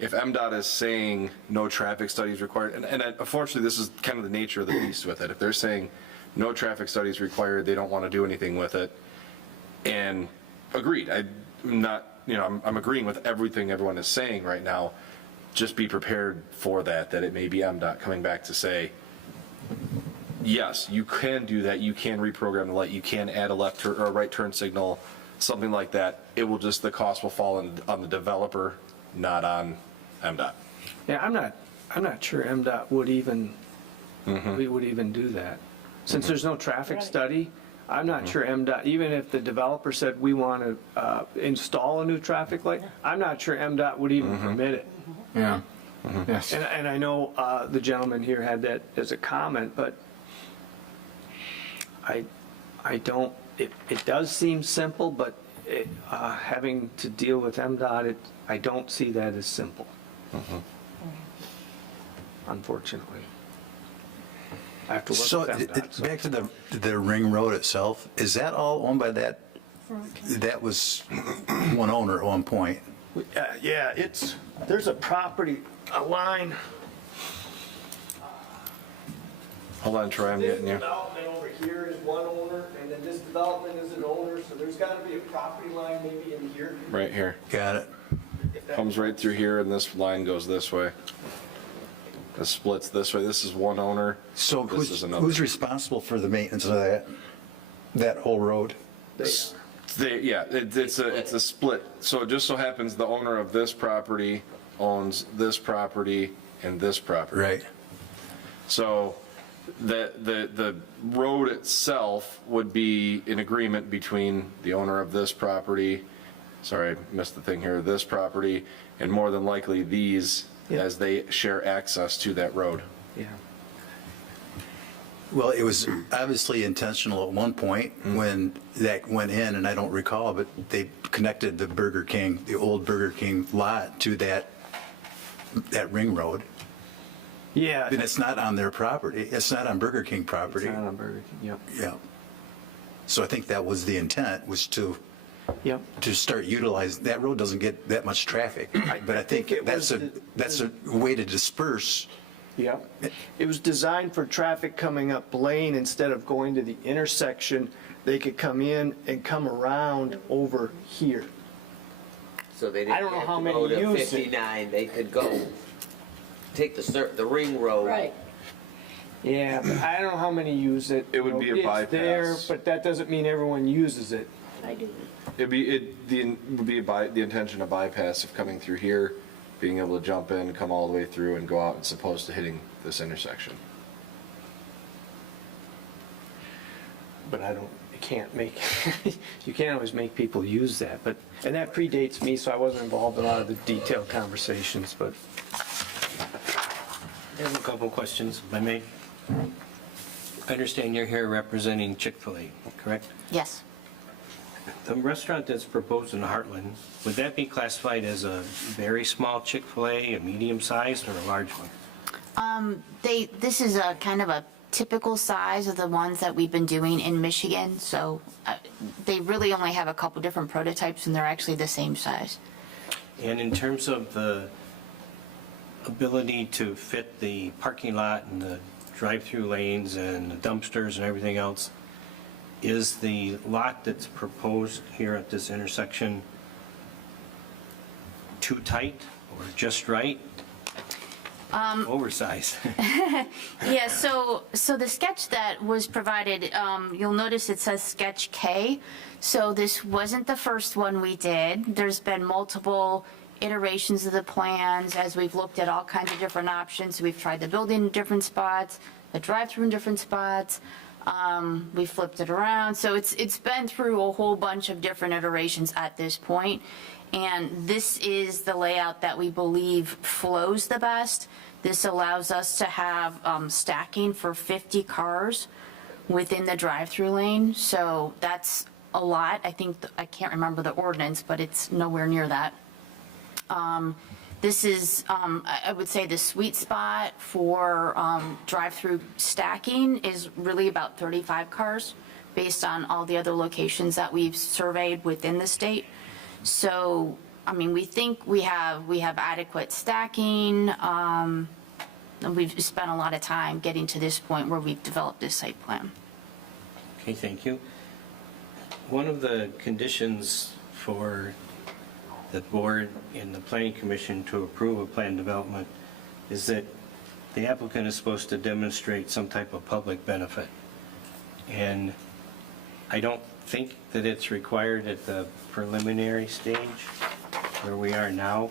if MDOT is saying no traffic studies required, and unfortunately this is kind of the nature of the beast with it. If they're saying no traffic studies required, they don't want to do anything with it. And agreed, I'm agreeing with everything everyone is saying right now. Just be prepared for that it may be MDOT coming back to say, yes, you can do that. You can reprogram the light. You can add a left or a right turn signal, something like that. It will just, the cost will fall on the developer, not on MDOT. Yeah, I'm not sure MDOT would even, we would even do that. Since there's no traffic study, I'm not sure MDOT, even if the developer said we want to install a new traffic light, I'm not sure MDOT would even permit it. Yeah. Yes. And I know the gentleman here had that as a comment, but I don't, it does seem simple, but having to deal with MDOT, I don't see that as simple. Unfortunately. I have to look So at MDOT, back to the ring road itself, is that all owned by that? That was one owner at one point. Yeah, there's a property, a line. Hold on, Troy, I'm This getting you. development over here is one owner, and then this development is an owner, so there's got to be a property line maybe in here. Right here. Got it. Comes right through here, and this line goes this way. It splits this way. This is one owner. So This is another. who's responsible for the maintenance of that whole road? It's a split. So it just so happens the owner of this property owns this property and this property. Right. So the road itself would be an agreement between the owner of this property, sorry, I missed the thing here, this property, and more than likely these, as they share access to that road. Yeah. Well, it was obviously intentional at one point when that went in, and I don't recall, but they connected the Burger King, the old Burger King lot to that ring road. Yeah. And it's not on their property. It's not on Burger King property. It's not on Burger King, yep. Yeah. So I think that was the intent, was to Yep. to start utilizing, that road doesn't get that much traffic. But I think that's a way to disperse. Yeah. It was designed for traffic coming up Blaine. Instead of going to the intersection, they could come in and come around over here. So they I didn't don't know have how to many go to use it. 59, they could go, take the ring road. Right. Yeah, but I don't know how many use it. It would be a It's there, bypass. but that doesn't mean everyone uses it. I do. It would be the intention of bypass of coming through here, being able to jump in, come all the way through and go out as opposed to hitting this intersection. But I can't make, you can't always make people use that, but, and that predates me, so I wasn't involved in a lot of the detailed conversations, but. I have a couple questions, if I may. I understand you're here representing Chick-fil-A, correct? Yes. The restaurant that's proposed in Heartland, would that be classified as a very small Chick-fil-A, a medium-sized, or a large one? This is a kind of a typical size of the ones that we've been doing in Michigan. So they really only have a couple different prototypes, and they're actually the same size. And in terms of the ability to fit the parking lot and the drive-through lanes and the dumpsters and everything else, is the lot that's proposed here at this intersection too tight or just right? Oversized. Yeah, so the sketch that was provided, you'll notice it says sketch K. So this wasn't the first one we did. There's been multiple iterations of the plans as we've looked at all kinds of different options. We've tried the building in different spots, the drive-through in different spots. We flipped it around. So it's been through a whole bunch of different iterations at this point. And this is the layout that we believe flows the best. This allows us to have stacking for 50 cars within the drive-through lane. So that's a lot. I think, I can't remember the ordinance, but it's nowhere near that. This is, I would say, the sweet spot for drive-through stacking is really about 35 cars based on all the other locations that we've surveyed within the state. So, I mean, we think we have adequate stacking. And we've spent a lot of time getting to this point where we've developed this site plan. Okay, thank you. One of the conditions for the board and the planning commission to approve a plan development is that the applicant is supposed to demonstrate some type of public benefit. And I don't think that it's required at the preliminary stage where we are now,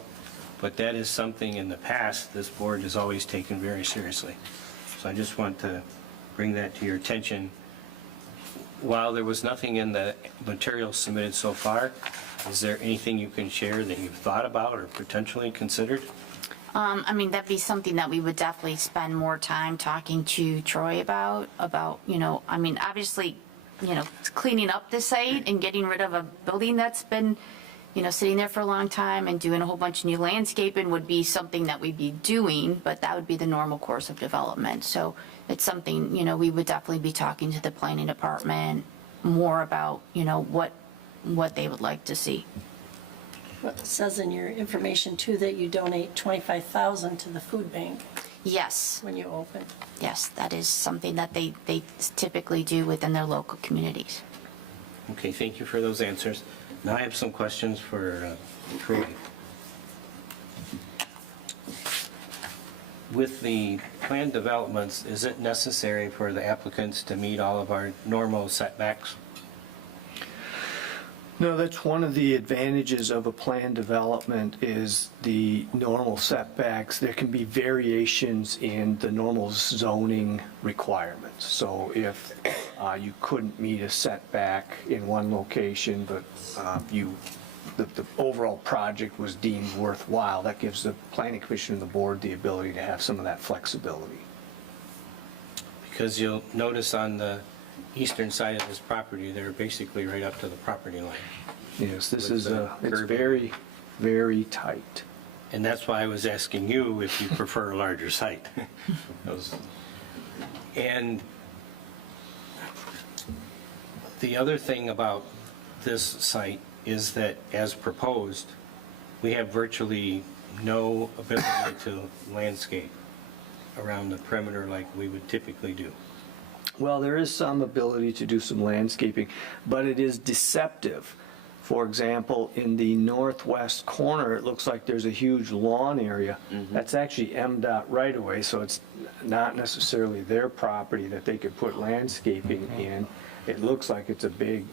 but that is something in the past this board has always taken very seriously. So I just want to bring that to your attention. While there was nothing in the material submitted so far, is there anything you can share that you've thought about or potentially considered? I mean, that'd be something that we would definitely spend more time talking to Troy about, I mean, obviously, cleaning up the site and getting rid of a building that's been, sitting there for a long time and doing a whole bunch of new landscaping would be something that we'd be doing, but that would be the normal course of development. So it's something, we would definitely be talking to the planning department more about, what they would like to see. Well, it says in your information too that you donate $25,000 to the food bank. Yes. When you open. Yes, that is something that they typically do within their local communities. Okay, thank you for those answers. Now I have some questions for Troy. With the planned developments, is it necessary for the applicants to meet all of our normal setbacks? No, that's one of the advantages of a planned development is the normal setbacks. There can be variations in the normal zoning requirements. So if you couldn't meet a setback in one location, but the overall project was deemed worthwhile, that gives the planning commission and the board the ability to have some of that flexibility. Because you'll notice on the eastern side of this property, they're basically right up to the property line. Yes, this With is the it's curb. very, very tight. And that's why I was asking you if you prefer a larger site. And the other thing about this site is that, as proposed, we have virtually no ability to landscape around the perimeter like we would typically do. Well, there is some ability to do some landscaping, but it is deceptive. For example, in the northwest corner, it looks like there's a huge lawn area. That's actually MDOT right away, so it's not necessarily their property that they could put landscaping in. It looks like it's a big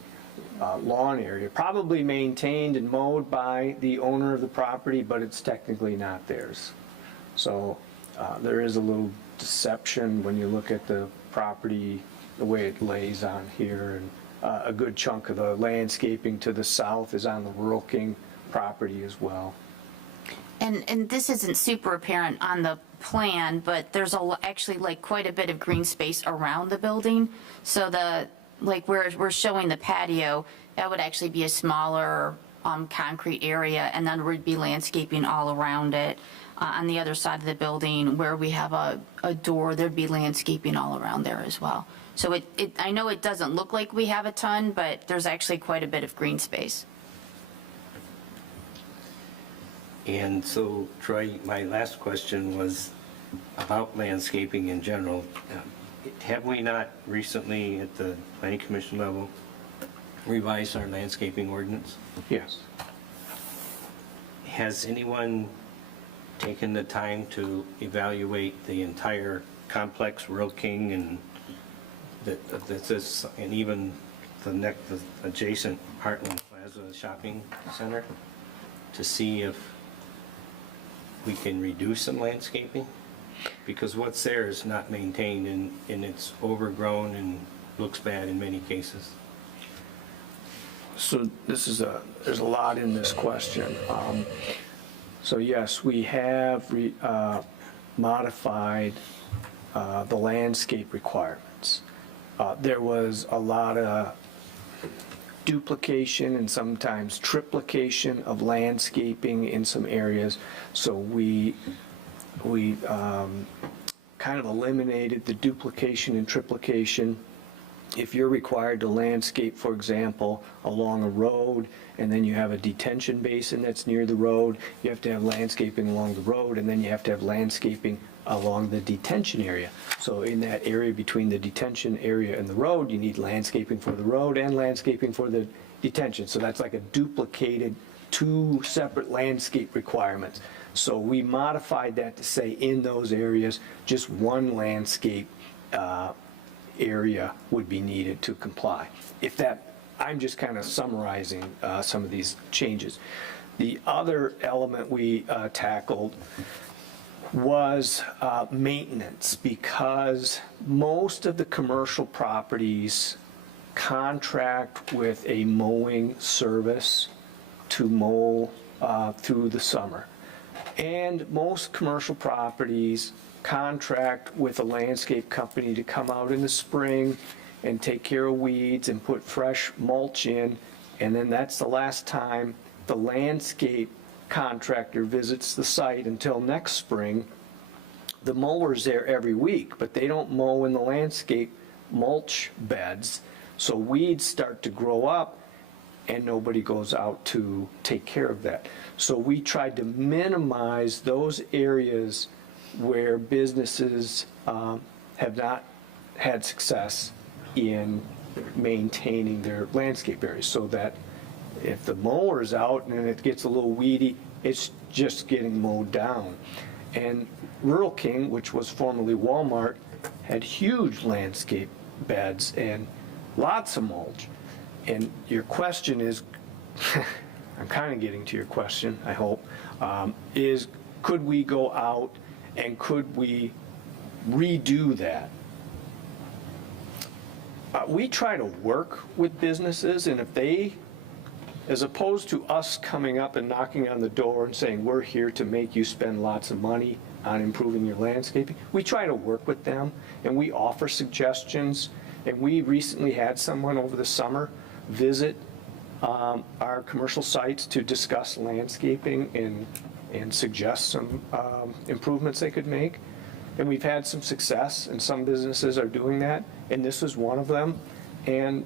lawn area, probably maintained and mowed by the owner of the property, but it's technically not theirs. So there is a little deception when you look at the property, the way it lays on here, and a good chunk of the landscaping to the south is on the Rural King property as well. And this isn't super apparent on the plan, but there's actually like quite a bit of green space around the building. So like where we're showing the patio, that would actually be a smaller concrete area, and then would be landscaping all around it. On the other side of the building where we have a door, there'd be landscaping all around there as well. So I know it doesn't look like we have a ton, but there's actually quite a bit of green space. And so, Troy, my last question was about landscaping in general. Have we not recently, at the planning commission level, revised our landscaping ordinance? Yes. Has anyone taken the time to evaluate the entire complex, Rural King, and and even the adjacent Heartland Plaza shopping center, to see if we can reduce some landscaping? Because what's there is not maintained, and it's overgrown and looks bad in many cases. So there's a lot in this question. So yes, we have modified the landscape requirements. There was a lot of duplication and sometimes triplication of landscaping in some areas. So we kind of eliminated the duplication and triplication. If you're required to landscape, for example, along a road, and then you have a detention basin that's near the road, you have to have landscaping along the road, and then you have to have landscaping along the detention area. So in that area between the detention area and the road, you need landscaping for the road and landscaping for the detention. So that's like a duplicated, two separate landscape requirements. So we modified that to say in those areas, just one landscape area would be needed to comply. If that, I'm just kind of summarizing some of these changes. The other element we tackled was maintenance, because most of the commercial properties contract with a mowing service to mow through the summer. And most commercial properties contract with a landscape company to come out in the spring and take care of weeds and put fresh mulch in, and then that's the last time the landscape contractor visits the site until next spring. The mower's there every week, but they don't mow in the landscape mulch beds, so weeds start to grow up and nobody goes out to take care of that. So we tried to minimize those areas where businesses have not had success in maintaining their landscape areas, so that if the mower's out and it gets a little weedy, it's just getting mowed down. And Rural King, which was formerly Walmart, had huge landscape beds and lots of mulch. And your question is, I'm kind of getting to your question, I hope, is could we go out and could we redo that? We try to work with businesses, and if they, as opposed to us coming up and knocking on the door and saying, we're here to make you spend lots of money on improving your landscaping, we try to work with them, and we offer suggestions. And we recently had someone over the summer visit our commercial sites to discuss landscaping and suggest some improvements they could make. And we've had some success, and some businesses are doing that, and this is one of them. And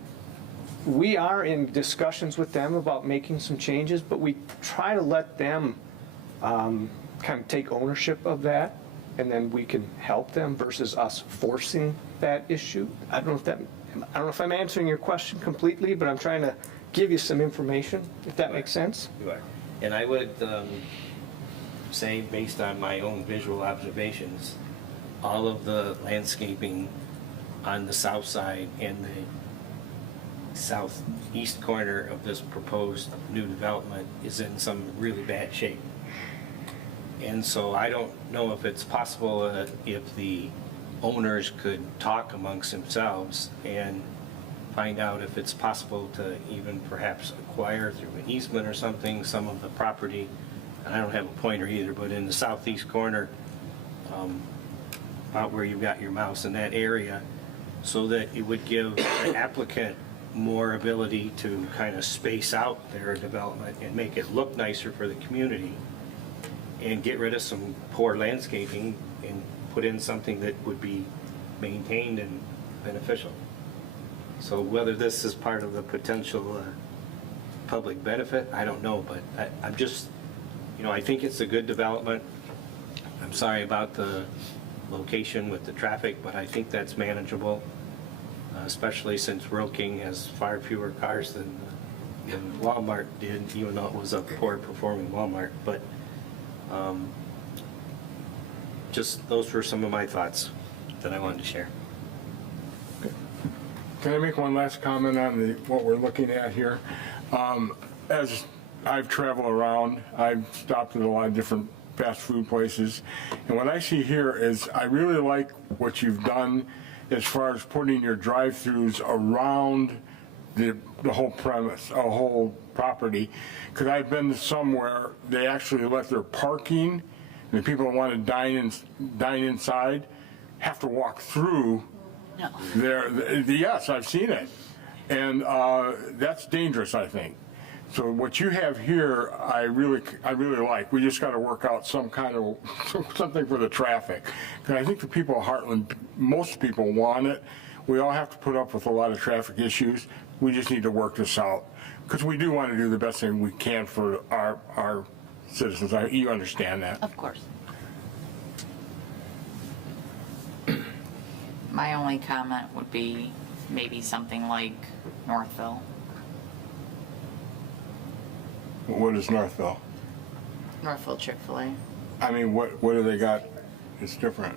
we are in discussions with them about making some changes, but we try to let them kind of take ownership of that, and then we can help them versus us forcing that issue. I don't know if I'm answering your question completely, but I'm trying to give you some information, if that makes sense. You are. And I would say, based on my own visual observations, all of the landscaping on the south side and the southeast corner of this proposed new development is in some really bad shape. And so I don't know if it's possible if the owners could talk amongst themselves and find out if it's possible to even perhaps acquire through an easement or something some of the property. And I don't have a pointer either, but in the southeast corner, about where you've got your mouse in that area, so that it would give the applicant more ability to kind of space out their development and make it look nicer for the community, and get rid of some poor landscaping and put in something that would be maintained and beneficial. So whether this is part of the potential public benefit, I don't know, but I'm just, I think it's a good development. I'm sorry about the location with the traffic, but I think that's manageable, especially since Rural King has far fewer cars than Walmart did, even though it was a poor performing Walmart. But just those were some of my thoughts that I wanted to share. Can I make one last comment on what we're looking at here? As I've traveled around, I've stopped at a lot of different fast food places, and what I see here is I really like what you've done as far as putting your drive-throughs around the whole premise, a whole property, because I've been to somewhere they actually let their parking, and the people that want to dine inside have to walk through. No. Yes, I've seen it, and that's dangerous, I think. So what you have here, I really like. We just got to work out some kind of something for the traffic, because I think the people of Heartland, most people want it. We all have to put up with a lot of traffic issues. We just need to work this out, because we do want to do the best thing we can for our citizens. You understand that? Of course. My only comment would be maybe something like Northville. What is Northville? Northville Chick-fil-A. I mean, what do they got? It's different.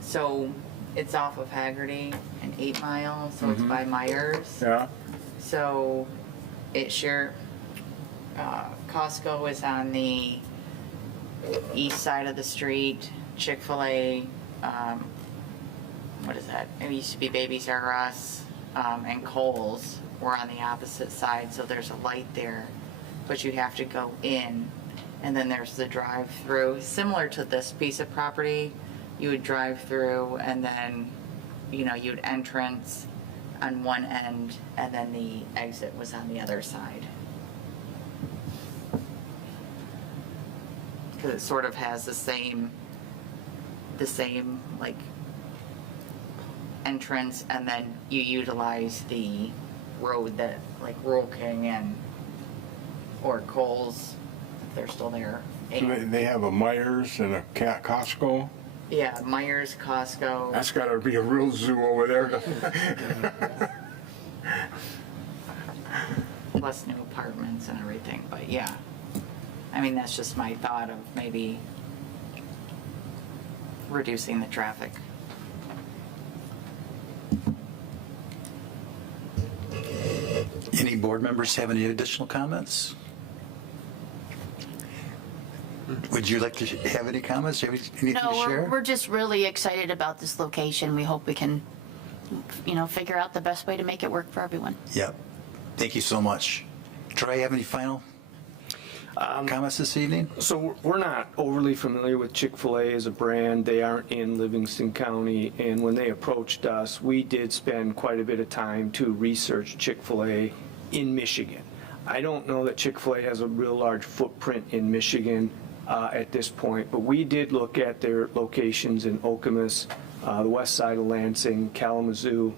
So it's off of Haggerty and 8 Mile, so it's by Myers. Yeah. So it's Costco is on the east side of the street. Chick-fil-A, what is that? It used to be Babies R Us, and Kohl's were on the opposite side, so there's a light there, but you have to go in, and then there's the drive-through. Similar to this piece of property, you would drive through, and then, you'd entrance on one end, and then the exit was on the other side. Because it sort of has the same like entrance, and then you utilize the road that like Rural King or Kohl's, if they're still there. So they have a Myers and a Costco? Yeah, Myers, Costco. That's got to be a real zoo over there. Plus new apartments and everything, but yeah. I mean, that's just my thought of maybe reducing the traffic. Any board members have any additional comments? Would you like to have any comments? Do you have anything to No, share? we're just really excited about this location. We hope we can, figure out the best way to make it work for everyone. Yep. Thank you so much. Troy, have any final comments this evening? So we're not overly familiar with Chick-fil-A as a brand. They aren't in Livingston County, and when they approached us, we did spend quite a bit of time to research Chick-fil-A in Michigan. I don't know that Chick-fil-A has a real large footprint in Michigan at this point, but we did look at their locations in Okemos, the west side of Lansing, Kalamazoo,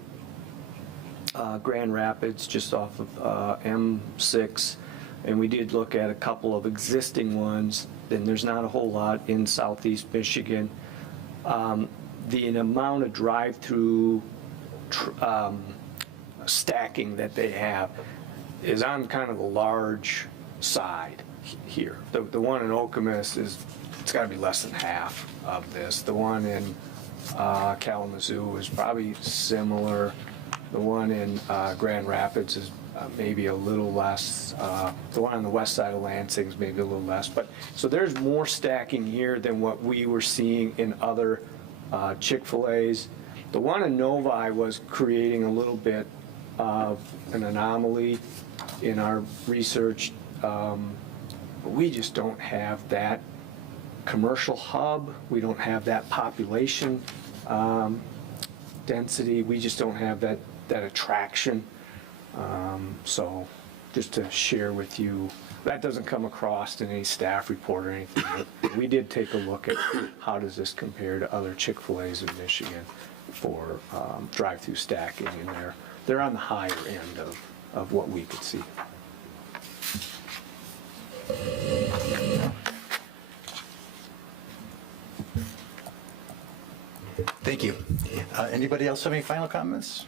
Grand Rapids, just off of M6, and we did look at a couple of existing ones. Then there's not a whole lot in southeast Michigan. The amount of drive-through stacking that they have is on kind of the large side here. The one in Okemos it's got to be less than half of this. The one in Kalamazoo is probably similar. The one in Grand Rapids is maybe a little less. The one on the west side of Lansing is maybe a little less. But so there's more stacking here than what we were seeing in other Chick-fil-A's. The one in Novi was creating a little bit of an anomaly in our research. But we just don't have that commercial hub. We don't have that population density. We just don't have that attraction. So just to share with you, that doesn't come across in any staff report or anything. But we did take a look at how does this compare to other Chick-fil-A's in Michigan for drive-through stacking, and they're on the higher end of what we could see. Thank you. Anybody else have any final comments?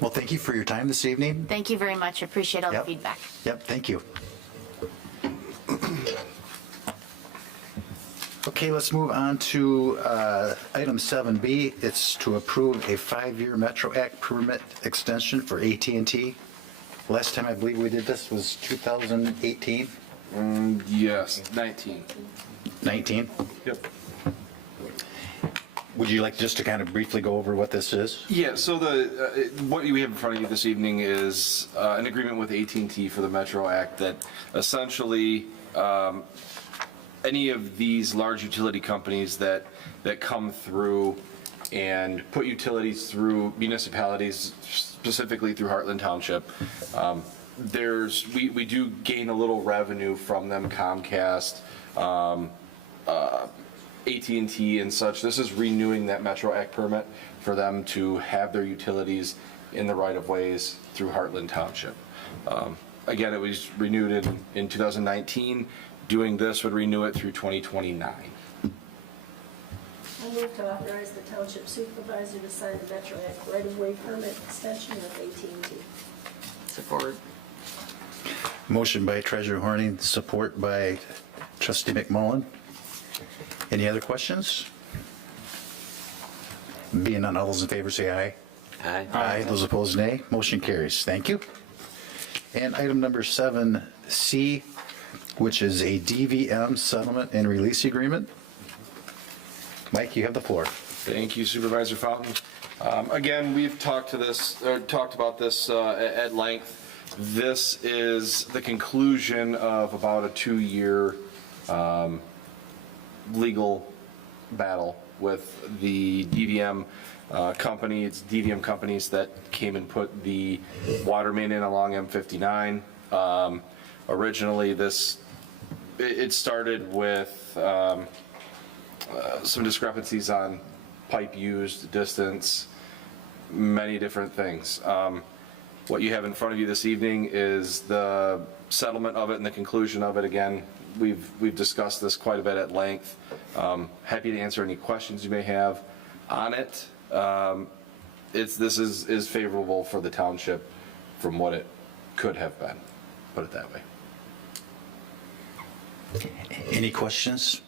Well, thank you for your time this evening. Thank you very much. Appreciate all Yep. the feedback. Yep, thank you. Okay, let's move on to item 7B. It's to approve a 5-year Metro Act permit extension for AT&T. Last time I believe we did this was 2018? Yes, 19. 19? Yep. Would you like just to kind of briefly go over what this is? Yeah, so what we have in front of you this evening is an agreement with AT&T for the Metro Act that essentially any of these large utility companies that come through and put utilities through municipalities, specifically through Heartland Township, we do gain a little revenue from them, Comcast, AT&T and such. This is renewing that Metro Act permit for them to have their utilities in the right-of-ways through Heartland Township. Again, it was renewed in 2019. Doing this would renew it through 2029. I move to authorize the township supervisor to sign the Metro Act right-of-way permit extension with AT&T. Support. Motion by Treasurer Horning, support by Trustee McMullen. Any other questions? Being none, all those in favor say aye. Aye. Aye. Those opposed, nay. Motion carries. Thank you. And item number 7C, which is a DVM settlement and release agreement. Mike, you have the floor. Thank you, Supervisor Fountain. Again, we've talked about this at length. This is the conclusion of about a 2-year legal battle with the DVM company. It's DVM companies that came and put the water main in along M59. Originally, it started with some discrepancies on pipe used, distance, many different things. What you have in front of you this evening is the settlement of it and the conclusion of it. Again, we've discussed this quite a bit at length. Happy to answer any questions you may have on it. This is favorable for the township from what it could have been, put it that way. Any questions?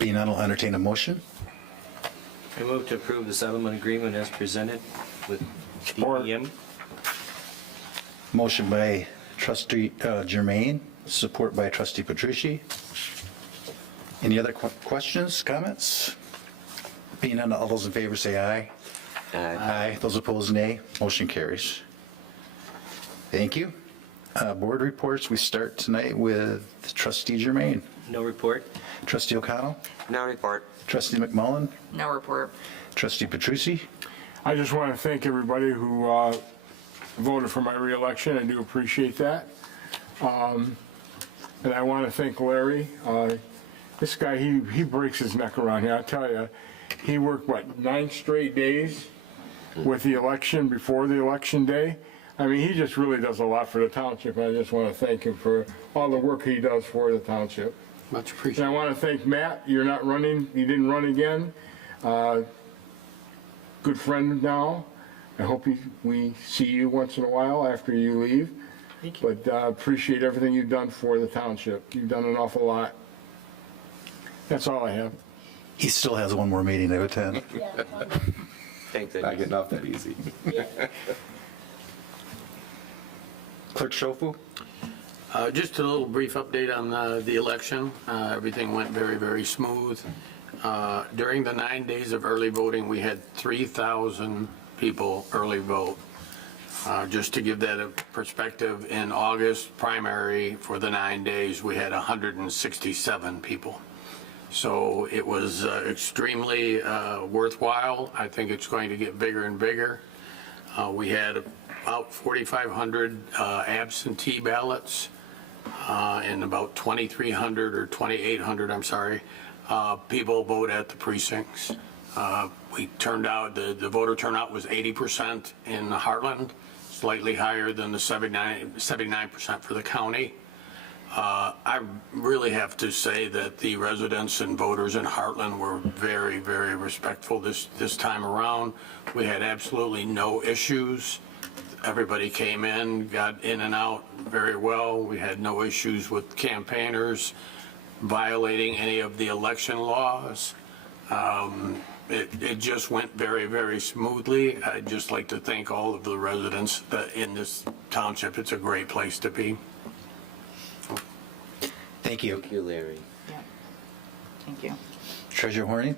Being none, I'll entertain a motion. I move to approve the settlement agreement as presented. with DPM. Motion by trustee Jermaine, support by trustee Petrucci. Any other questions, comments? Being none, all those in favor say aye. Aye. Those opposed, nay. Motion carries. Thank you. Board reports, we start tonight with trustee Jermaine. No report. Trustee O'Connell. No report. Trustee McMullen. No report. Trustee Petrucci. I just want to thank everybody who voted for my reelection. I do appreciate that. And I want to thank Larry. This guy, he breaks his neck around here. I tell you, he worked, 9 straight days with the election before the election day. I mean, he just really does a lot for the township. I just want to thank him for all the work he does for the township. Much And appreciated. I want to thank Matt. You're not running. You didn't run again. Good friend now. I hope we see you once in a while after you leave. Thank you. But appreciate everything you've done for the township. You've done an awful lot. That's all I have. He still has one more meeting to attend. Thank goodness. Not getting off that easy. Clerk Schofu. Just a little brief update on the election. Everything went very, very smooth. During the 9 days of early voting, we had 3,000 people early vote. Just to give that a perspective, in August primary for the 9 days, we had 167 people. So it was extremely worthwhile. I think it's going to get bigger and bigger. We had about 4,500 absentee ballots and about 2,300 or 2,800, I'm sorry, people vote at the precincts. We turned out, the voter turnout was 80% in Heartland, slightly higher than the 79% for the county. I really have to say that the residents and voters in Heartland were very, very respectful this time around. We had absolutely no issues. Everybody came in, got in and out very well. We had no issues with campaigners violating any of the election laws. It just went very, very smoothly. I'd just like to thank all of the residents in this township. It's a great place to be. Thank you. Thank you, Larry. Yeah. Thank you. Treasurer Horning.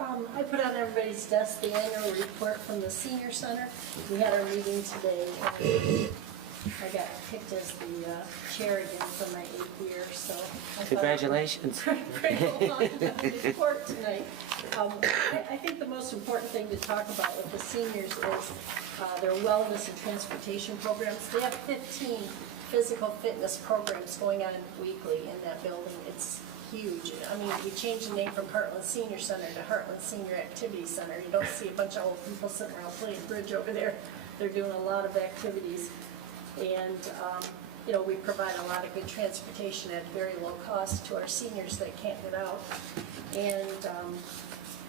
I put on everybody's desk the annual report from the senior center. We had our meeting today. I got picked as the chair again for my 8th year, so. Congratulations. Grateful on the report tonight. I think the most important thing to talk about with the seniors is their wellness and transportation programs. They have 15 physical fitness programs going on weekly in that building. It's huge. I mean, we changed the name from Heartland Senior Center to Heartland Senior Activity Center. You don't see a bunch of old people sitting around playing bridge over there. They're doing a lot of activities. And, we provide a lot of good transportation at very low cost to our seniors that can't get out. And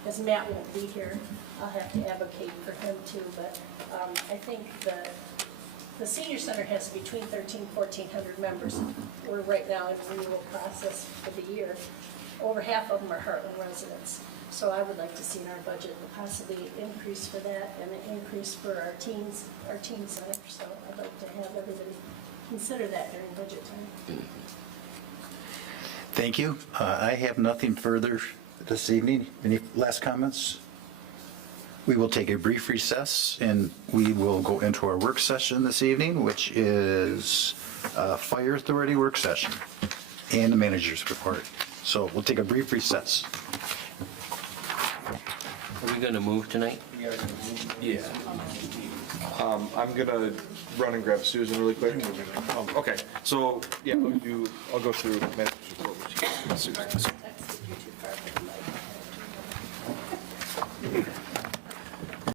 as Matt won't be here, I'll have to advocate for him too. But I think the senior center has between 1,400 members. We're right now in the renewal process for the year. Over half of them are Heartland residents. So I would like to see in our budget possibly an increase for that and an increase for our teen center. So I'd like to have everybody consider that during budget time. Thank you. I have nothing further this evening. Any last comments? We will take a brief recess and we will go into our work session this evening, which is Fire Authority work session and the manager's report. So we'll take a brief recess. Are we going to move tonight? Yeah. I'm gonna run and grab Susan really quick. Okay, so, yeah, I'll go through manager's report with Susan.